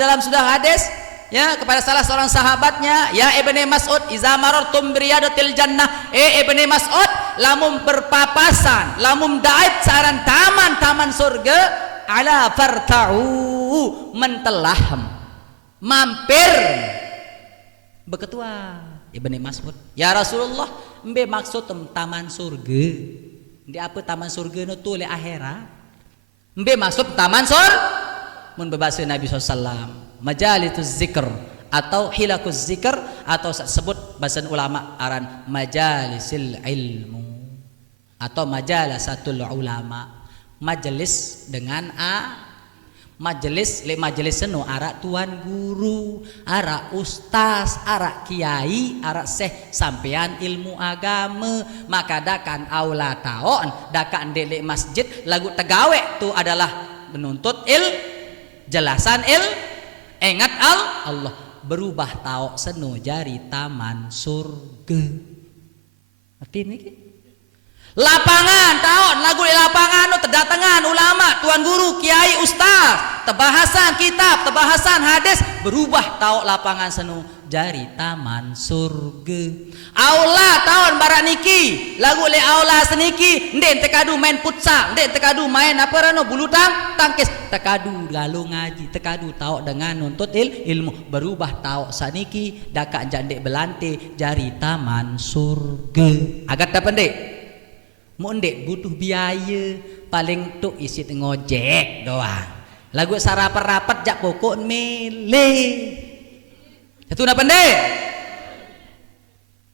dalam sudah hadis ya kepada salah seorang sahabatnya ya Ibnu Mas'ud iza marartum biriyadatil jannah Ibnu Mas'ud lamun berpapasan lamun daat saran taman surga ala farta'u mentelaham mampir beketua Ibnu Mas'ud ya Rasulullah embe maksud taman surga di apa taman surga no tu le akhirat embe maksud taman surga mun berbahasa Nabi SAW majalituz zikr atau hilakuz zikr atau sebut bahasa ulama aran majalisil ilmu atau majalasatul ulama majelis dengan majelis seno arak tuan guru arak ustaz arak kiai arak syekh sampean ilmu agama maka dakan aula taon dakan dele masjid lagu tegawe tu adalah menuntut jelasan ingat Allah berubah taok seno jari taman surga arti ini lapangan taon lagu di lapangan terdatangan ulama tuan guru kiai ustaz tebahasan kitab tebahasan hadis berubah taok lapangan seno jari taman surga aula taon barak niki lagu le aula seniki ndek tekadu main futsal ndek tekadu main apa rano bulu tangkis tekadu galu ngaji tekadu taok dengan nuntut ilmu berubah taok saniki dakak jandek belante jari taman surga agat tak pendek mau ndek butuh biaya paling tuk isi ngojek doang lagu sarapat-rapat jak pokok mele itu nak pendek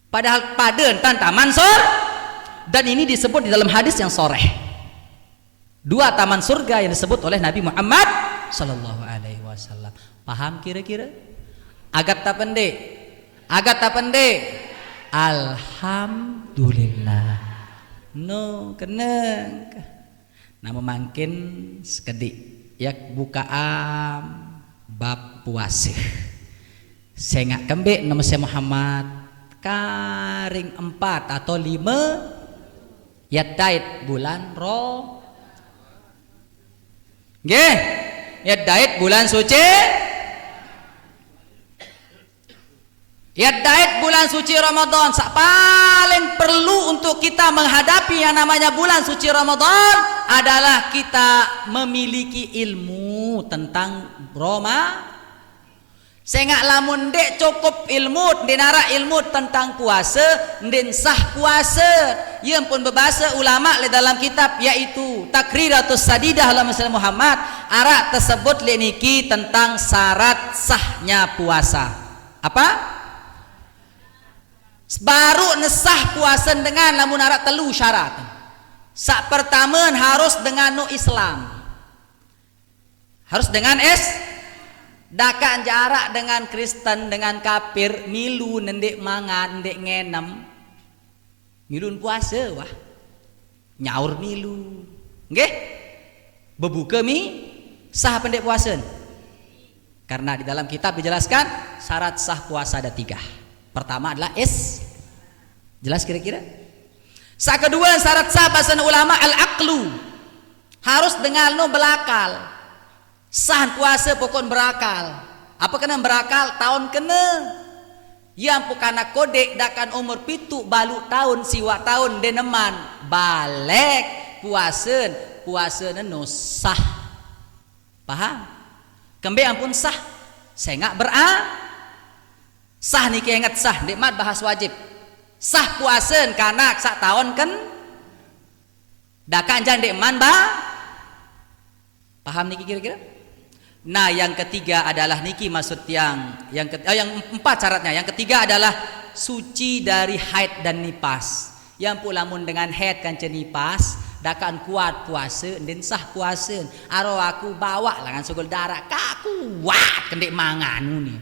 padahal pada entan taman dan ini disebut di dalam hadis yang soreh dua taman surga yang disebut oleh Nabi Muhammad sallallahu alaihi wasallam paham kira-kira agak tak pendek alhamdulillah no keneng nama mangkin sekedik yak bukaan bab puasih saya ngak kembik nama saya Muhammad karing 4 atau 5 ya dait bulan roh nggih ya dait bulan suci ya dait bulan suci Ramadan paling perlu untuk kita menghadapi yang namanya bulan suci Ramadan adalah kita memiliki ilmu tentang Ramadan. Sengak lamun dek cukup ilmu dinara ilmu tentang puasa din sah puasa yang pun berbahasa ulama le dalam kitab yaitu Takriratus Sadidah ala Muslim Muhammad arak tersebut le niki tentang syarat sahnya puasa apa baru nesah puasa dengan lamun arak telu syarat sak pertama harus dengan no Islam harus dengan dakan jarak dengan Kristen dengan kafir milu nendek mangan nendek ngenem milun puasa wah nyaur milu nggih bebuka sah pendek puasa karena di dalam kitab dijelaskan syarat sah puasa ada 3 pertama adalah jelas kira-kira kedua syarat sah bahasa ulama al-aqlu harus dengan no belakal sah puasa pokok berakal apa kena berakal tahun kena yang pukana kodek dakan umur pitu balu tahun siwa tahun deneman balik puasa no sah paham kembe ampun sah saya nggak sah niki ingat sah nikmat bahas wajib sah puasa kanak sak tahun kan dakan jandek man paham niki kira-kira. Nah yang ketiga adalah niki maksud yang 4 syaratnya. Yang ketiga adalah suci dari haid dan nipas. Yang pulamun dengan haid kan nipas dakan kuat puasa den sah puasa aro aku bawa langan sugul darah ka kuat kendek mangan ni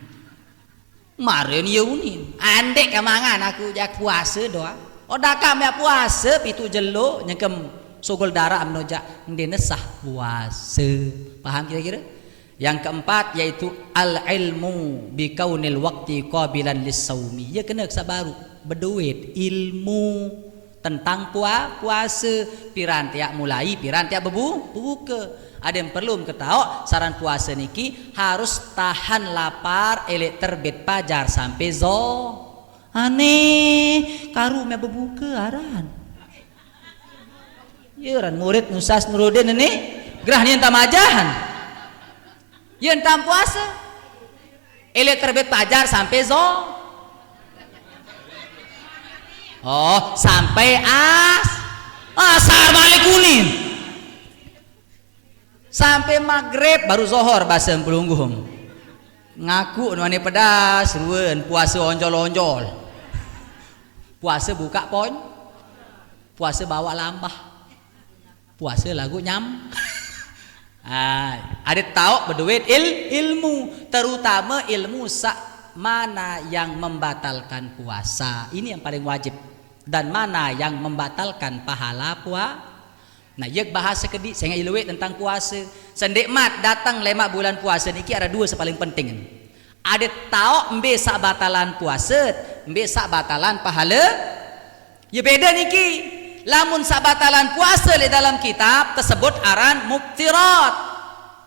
maren ye ni andek ka mangan aku jak puasa doa odaka me puasa pitu jelo nyengkem sugul darah amnoja den sah puasa paham kira-kira. Yang keempat yaitu al-ilmu bi kaunil waqti qabilan lis-saumi. Ya kena sabaru berduit ilmu tentang puasa pirantia mulai pirantia berbuka. Ada yang perlu ketahu saran puasa niki harus tahan lapar elek terbit fajar sampai aneh karu me berbuka aran. Ya ran murid Nusas Nuruddin ini gerah ni tamajahan. Yang tam puasa elek terbit fajar sampai sampai asar balik kuning sampai maghrib baru zohor bahasa pelungguhum ngaku nuane pedas ruan puasa onjol-onjol puasa buka poin puasa bawa lambah puasa lagu nyam. Ada tahu berduit ilmu terutama ilmu mana yang membatalkan puasa ini yang paling wajib dan mana yang membatalkan pahala puasa. Nah, yak bahasa kedi saya iluwe tentang puasa. Sendikmat datang lemak bulan puasa niki ada dua paling penting. Ada tahu embe sak batalan puasa, embe sak batalan pahala. Ya beda niki. Lamun sabatalan puasa di dalam kitab tersebut aran mubtirat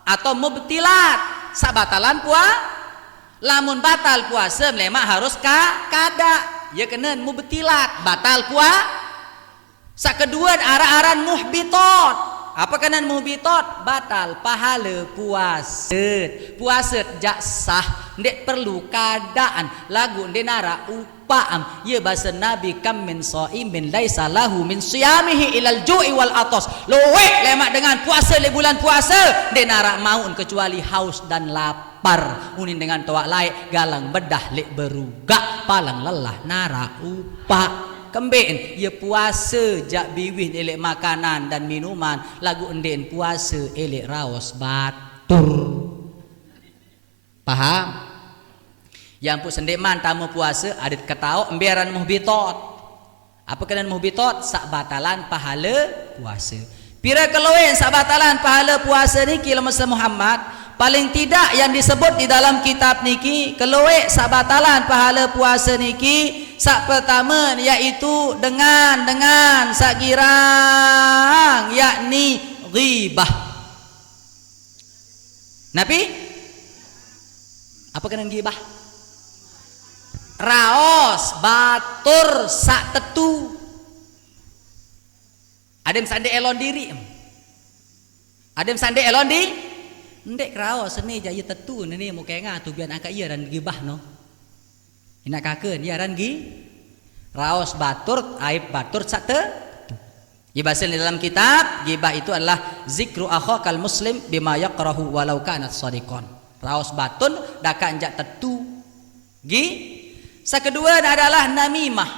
atau mubtilat sabatalan lamun batal puasa melema harus kada ya kena mubtilat batal sak kedua aran muhbitot apa kena muhbitot batal pahala puasa jak sah ndek perlu keadaan lagu ndenara paam ye bahasa nabi kam min shaimin laisa lahu min siyamihi ilal ju'i wal atas luwe lemak dengan puasa le bulan puasa denara maun kecuali haus dan lapar unin dengan toak laik galang bedah lek beruga palang lelah nara upa kembeen ye puasa jak biwih elek makanan dan minuman lagu enden puasa elek raos batur paham. Yang pun sendeman tamu puasa ada ketau emberan muhbitot. Apa kena muhbitot? Sak batalan pahala puasa. Pira keluwen sak batalan pahala puasa niki Masa Muhammad paling tidak yang disebut di dalam kitab niki keluwe sak batalan pahala puasa niki sak pertama yaitu dengan sak girang yakni ghibah. Nabi apa kena ghibah? Raos batur sak tetu adem sande elon diri adem sande elon di ndek raos ni jaya tetu ni mu kenga tu bian angka iya dan gibah no ina kakeun ya ran raos batur aib batur sak tetu ya bahasa di dalam kitab gibah itu adalah zikru akhakal muslim bima yakrahu walau kanat shadiqan raos batun dakan jak tetu Sekedua adalah namimah,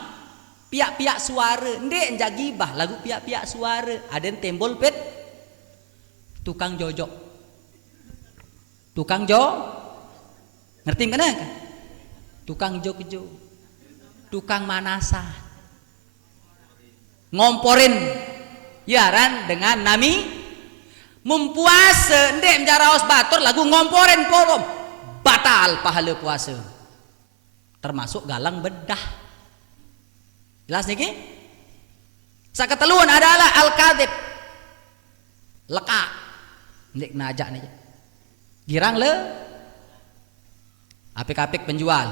piak-piak suara. Ndek njak gibah lagu piak-piak suara. Ada yang tembol pet, tukang jojok, ngerti mana? Tukang jogjo, tukang manasa, ngomporin, yaran dengan nami, mempuasa. Ndek menjaraos batur lagu ngomporin porom, batal pahala puasa. Termasuk galang bedah. Jelas niki? Saketeluan adalah al-kadhib. Leka. Nek najak nih. Girang le. Apik-apik penjual.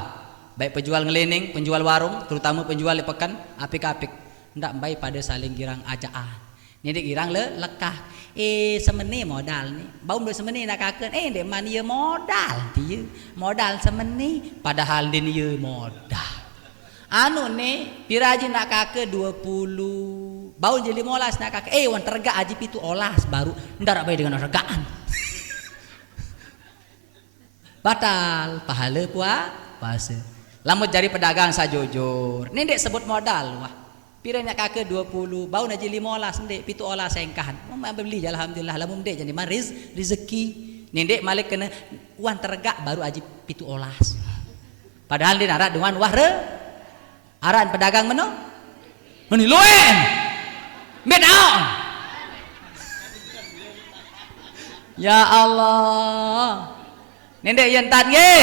Baik penjual ngelening, penjual warung, terutama penjual di pekan, apik-apik. Ndak baik pada saling girang ajaan. Ini dek girang le lekah. Semeni modal ni. Baum dua semeni nak kaken. Dek mani ye modal dia. Modal semeni padahal din ye modal. Anu ni piraji nak kake 20. Baum je 15 nak kake. Wan terga aji pitu olas baru ndak baik dengan regaan. Batal pahala puasa. Lamun jadi pedagang sajujur. Ni dek sebut modal wah. Piranya kakek 20, bau naji 15 ndek, pitu olah sengkahan. Mama beli alhamdulillah lamun ndek jadi mariz rezeki. Nindek malik kena uang tergak baru aji pitu olas. Padahal dia narak dengan wahre aran pedagang meno. Meniloen. Bedaon. Ya Allah. Nindek yentan nge.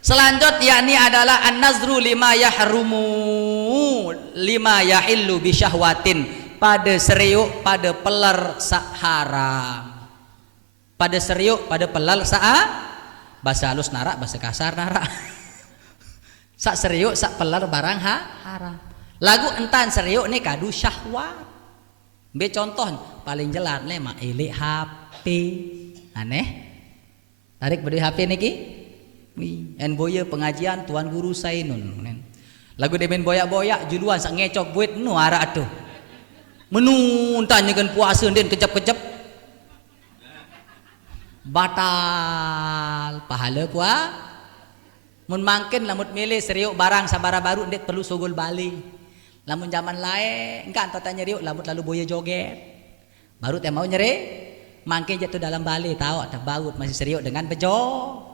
Selanjut yakni adalah an-nazru lima yahrumu lima yahillu bisyahwatin, pada seriuk pada pelar haram. Pada seriuk pada pelar bahasa halus narak, bahasa kasar narak. Sak seriuk sak pelar barang haram. Lagu entan seriuk ni kadu syahwat. Be contoh paling jelas le mak elek HP. Aneh. Tarik beli HP niki. En boya pengajian tuan guru Sainun. Lagu demen boyak-boyak juluan sak ngecok buit nu ara atuh. Menu tanyakan puasa den kejap-kejap. Batal pahala puasa. Mun mangkin lamun milih seriuk barang sabara baru ndet perlu sogol balik. Lamun zaman lain engkan tanya riuk lamun lalu boya joget. Baru teh mau nyeri mangkin jatuh dalam balik tahu ada baut masih seriuk dengan bejo.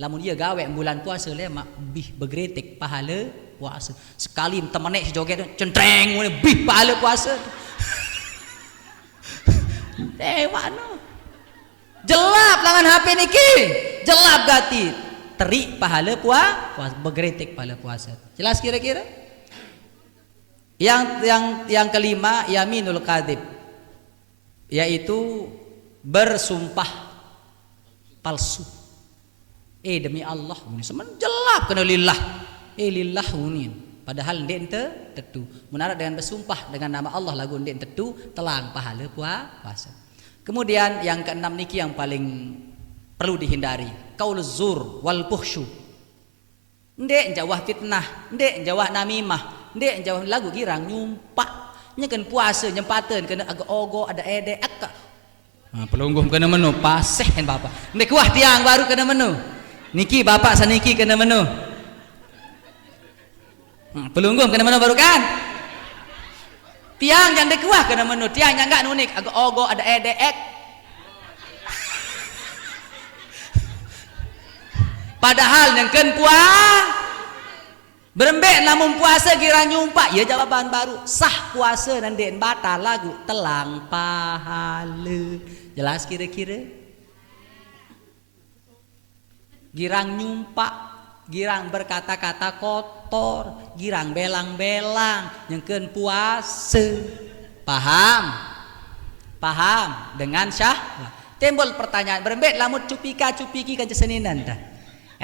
Lamun dia gawe bulan puasa le mak bih begretik pahala puasa. Sekali temenek si joget centreng bih pahala puasa. Mana? Jelap langan HP niki. Jelap gati. Terik pahala puasa, begretik pahala puasa. Jelas kira-kira? Yang kelima yaminul kadzib, yaitu bersumpah palsu. Demi Allah, semen jelap kena lillah. Lillah unin. Padahal ndek ente tetu. Menarak dengan bersumpah dengan nama Allah lagu ndek tetu telang pahala puasa. Kemudian yang keenam niki yang paling perlu dihindari, qauluz zur wal fuhsyu. Ndek jawah fitnah, ndek jawah namimah, ndek jawah lagu girang nyumpak. Nyekeun puasa nyempateun kena agak ogo ada ede akka. Nah, pelunggum kena menu paseh bapak. Ndek kuah tiang baru kena menu. Niki bapak saniki kena menu. Pelunggum kena menu baru kan? Tiang yang dekuah kena menu, tiang yang enggak nunik agak ogo ada edek. Padahal yang ken berembek namun puasa kira nyumpak, ya jawaban baru sah puasa dan den batal lagu telang pahala. Jelas kira-kira? Girang nyumpak, girang berkata-kata kotor, girang belang-belang, nyengkeun puasa. Paham? Paham dengan syahwat. Timbul pertanyaan, berembet lamun cupika-cupiki kan seninan dah.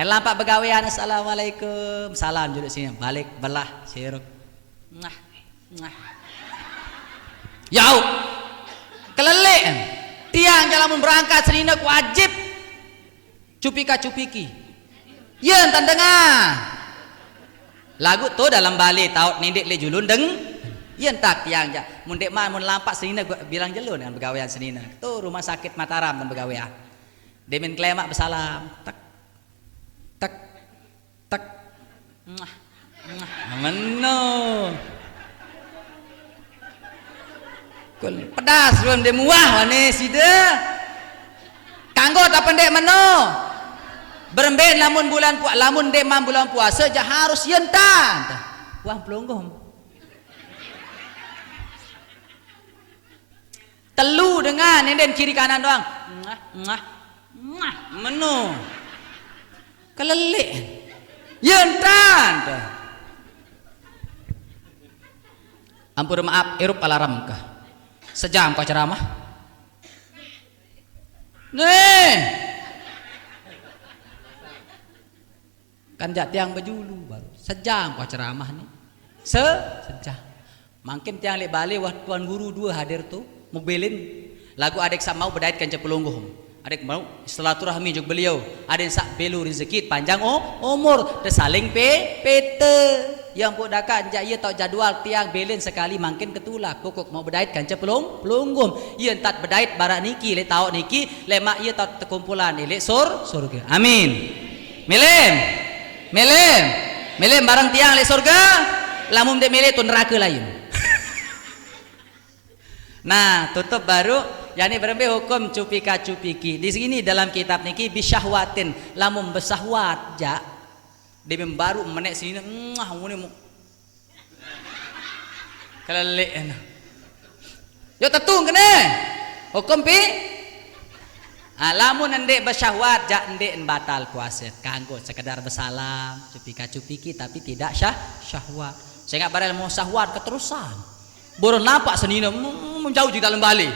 Lampak begawean assalamualaikum, salam duduk sini, balik belah siruk. Yau. Kelelek. Tiang jalamun berangkat senina wajib cupika-cupiki. Yen tan dengar. Lagu tu dalam balik taut nindek le julun deng. Yen tak tiang ja. Mun dek mun lampak senina bilang jelun dengan begawean senina. Tu rumah sakit Mataram dan begawean. Demen klemak bersalam. Tak tak tak. Meno. Pedas belum de muah wane sida. Kanggo tak pendek meno. Berembet lamun bulan puasa, lamun demam bulan puasa ja harus yentan. Wah pelonggong. Telu dengan nenden kiri kanan doang. Menu. Kelelek. Yentan. Ampun maaf, erup alarm kah? Sejam kau ceramah. Nih. Kan jak tiang bejulu baru sejam kau ceramah nih sejam makin tiang lek balik wah tuan guru dua hadir tuh mobilin lagu adek sak mau berdait kan cepelungguh adek mau silaturahmi jog beliau adek sak belu rezeki panjang umur de saling pete yang pun dakan jak ia tau jadwal tiang belin sekali makin ketulak kokok mau berdait kan cepelunggum ia entat berdait barak niki lek tau niki lek mak ia tau terkumpulan lek surga amin Melem barang tiang le surga lamun dek milih tu neraka lain. Nah, tutup baru yani berembe hukum cupika cupiki. Di sini dalam kitab niki bisyahwatin, lamun besahwat ja dia baru menek sini ngune mu kelelek. Yo tetung kene. Hukum pi lamun endek bersyahwat jak endek batal puasa kanggo sekedar bersalam cupika cupiki tapi tidak syahwat. Saya nggak barel mau syahwat keterusan baru nampak senina menjauh di dalam balik.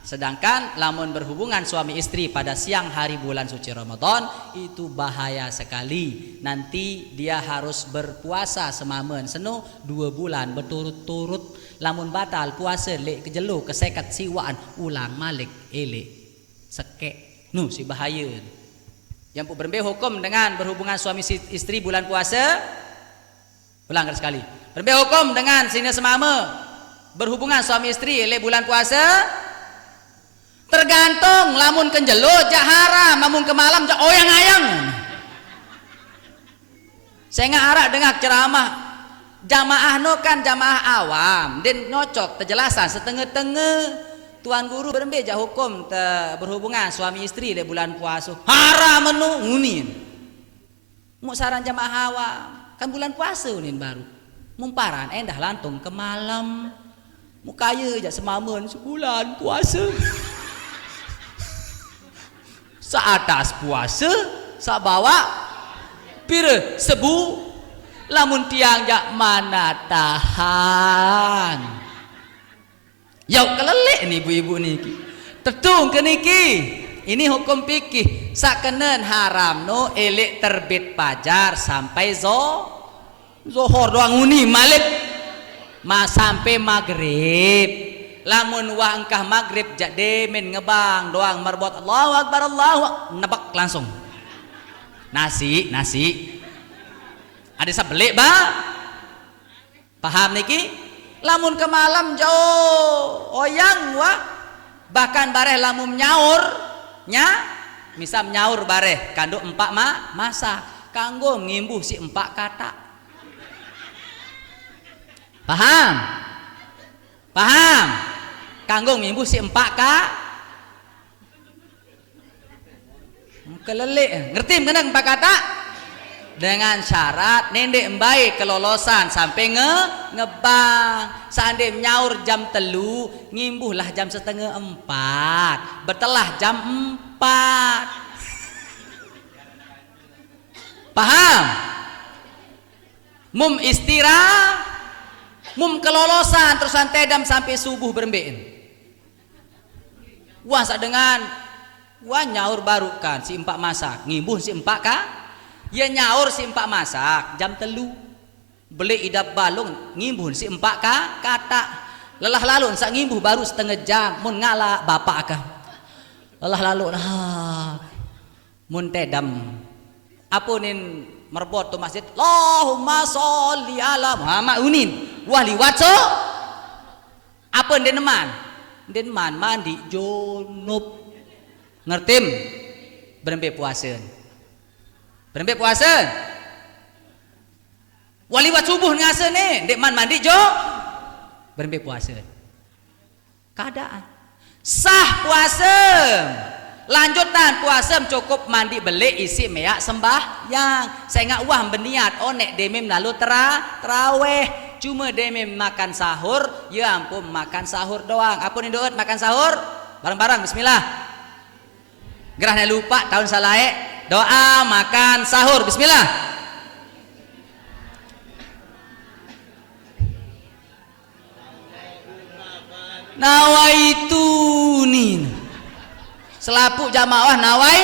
Sedangkan lamun berhubungan suami istri pada siang hari bulan suci Ramadan itu bahaya sekali. Nanti dia harus berpuasa semamen seno 2 bulan berturut-turut. Lamun batal puasa lek kejelo kesekat siwaan ulang malik elek sekek nu si bahaya. Yang berembe hukum dengan berhubungan suami istri bulan puasa ulang sekali. Berembe hukum dengan sini semama berhubungan suami istri elek bulan puasa tergantung lamun kenjelo jak haram lamun ke malam jak oyang-ayang. Saya ngarap dengar ceramah jamaah no kan jamaah awam dan nyocok terjelasan setengah-tengah tuan guru berembeja hukum berhubungan suami istri di bulan puasa haram menu ngunin mau saran jamaah awam kan bulan puasa unin baru mumparan endah lantung ke malam mau kaya aja semamen sebulan puasa seatas puasa sa bawa pira sebu lamun tiang jak mana tahan. Yau kelelek ni ibu-ibu niki. Tetung ke niki. Ini hukum fikih. Sakenen haram no elek terbit fajar sampai zohor doang uni malik sampai maghrib. Lamun wah engkah maghrib jak demen ngebang doang marbot Allahu akbar Allahu nebak langsung. Nasi ada sabelik ba paham niki lamun ke malam jauh oyang wah bahkan bareh lamun nyaur nya misal nyaur bareh kanduk 4 masa kanggo ngimbuh si 4 kata paham kanggo ngimbuh si 4 kelelek ngerti kena 4 kata dengan syarat nendek baik kelolosan sampai ngebang seandainya nyaur jam 3 ngimbuhlah jam 3:30 betelah jam 4 paham mum istirahat mum kelolosan terusan tedam sampai subuh berembein wah dengan wah nyaur baru kan si 4 masak ngimbuh si 4 kah ya nyaur si 4 masak jam 3 beli idap balung ngimbuh si 4 kata lelah lalu sak ngimbuh baru setengah jam mun ngala bapak kah lelah lalu mun tedam apunin merbot tu masjid Allahumma sholli ala Muhammad unin wah liwat so apa den man mandi junub ngertim berembe puasa waliwat subuh ngase nih dek man mandi jo berembe puasa keadaan sah puasa lanjutan puasa cukup mandi beli isi meyak sembahyang saya nggak wah berniat onek demem lalu teraweh cuma demem makan sahur ya ampun makan sahur doang apa nih doat makan sahur bareng-bareng bismillah gerahnya lupa tahun salae doa makan sahur bismillah nawaitu nih selapuk jamaah nawai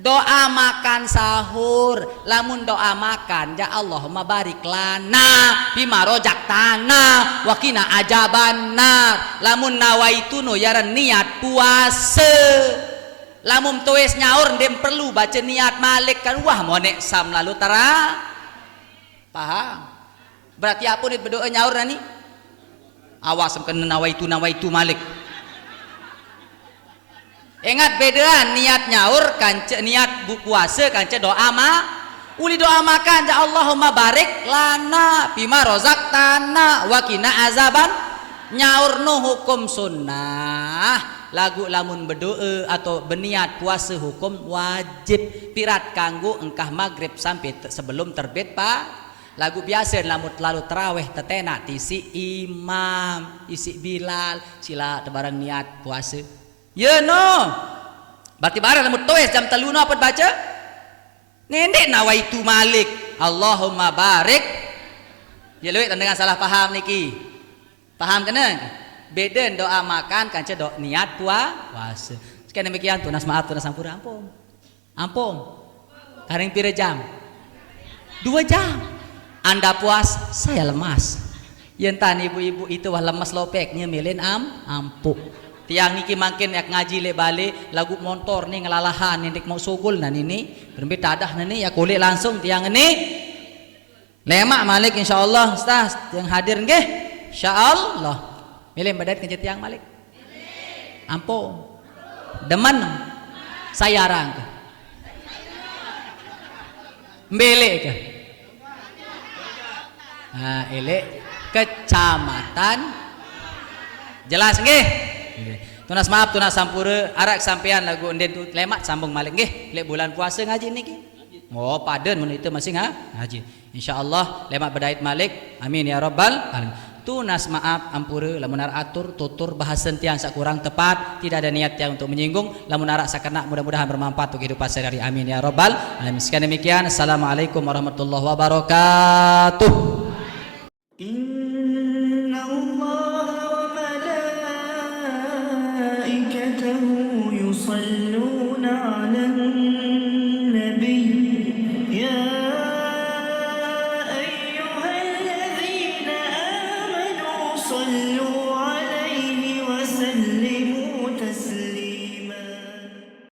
doa makan sahur lamun doa makan ya Allahumma barik lana bima rojaktana wakina ajabannar lamun nawaitu no yaran niat puasa lamun tuwes nyaur dem perlu baca niat malik kan wah monek sam lalu paham berarti apa nih berdoa nyaur nani awas kena nawaitu malik ingat bedaan niat nyaur kanca niat puasa kanca doa uli doa makan ja Allahumma barik lana bima rozaqtana wa qina azaban nyaurnu hukum sunnah lagu lamun berdoa atau berniat puasa hukum wajib pirat kanggo engkah maghrib sampai sebelum terbit lagu biasa lamun lalu terawih tetena tisi imam isi bilal sila tebarang niat puasa ya no berarti barang lamun toes jam 3 apa baca nendek nawaitu malik Allahumma barik ya lewat dengan salah paham niki paham kena beda doa makan kanca doa niat puasa sekian demikian tunas maaf tunas sampura ampun karing pira jam 2 jam anda puas saya lemas yentan ibu-ibu itu wah lemas lopeknya milin ampuh tiang niki makin yak ngaji le balik lagu motor nih ngelalahan nih mau sugul nan ini berembit tadah nih ya kulit langsung tiang ini lemak malik insyaallah ustaz yang hadir nggih insyaallah milih badat ke tiang malik ampun demen sayarang ke mbele ke elek kecamatan jelas nggih tunas maaf tunas sampura arak sampean lagu enden tu lemak sambung malik nggih lek bulan puasa ngaji niki oh paden mun itu masih ngaji insyaallah lemak bedait malik amin ya rabbal alamin tunas maaf ampura lamun atur tutur bahasan tiang sakurang tepat tidak ada niat yang untuk menyinggung lamun arak sakena mudah-mudahan bermanfaat untuk kehidupan sehari-hari amin ya rabbal alamin sekian demikian assalamualaikum warahmatullahi wabarakatuh. يصلون على النبي يا أيها الذين آمنوا صلوا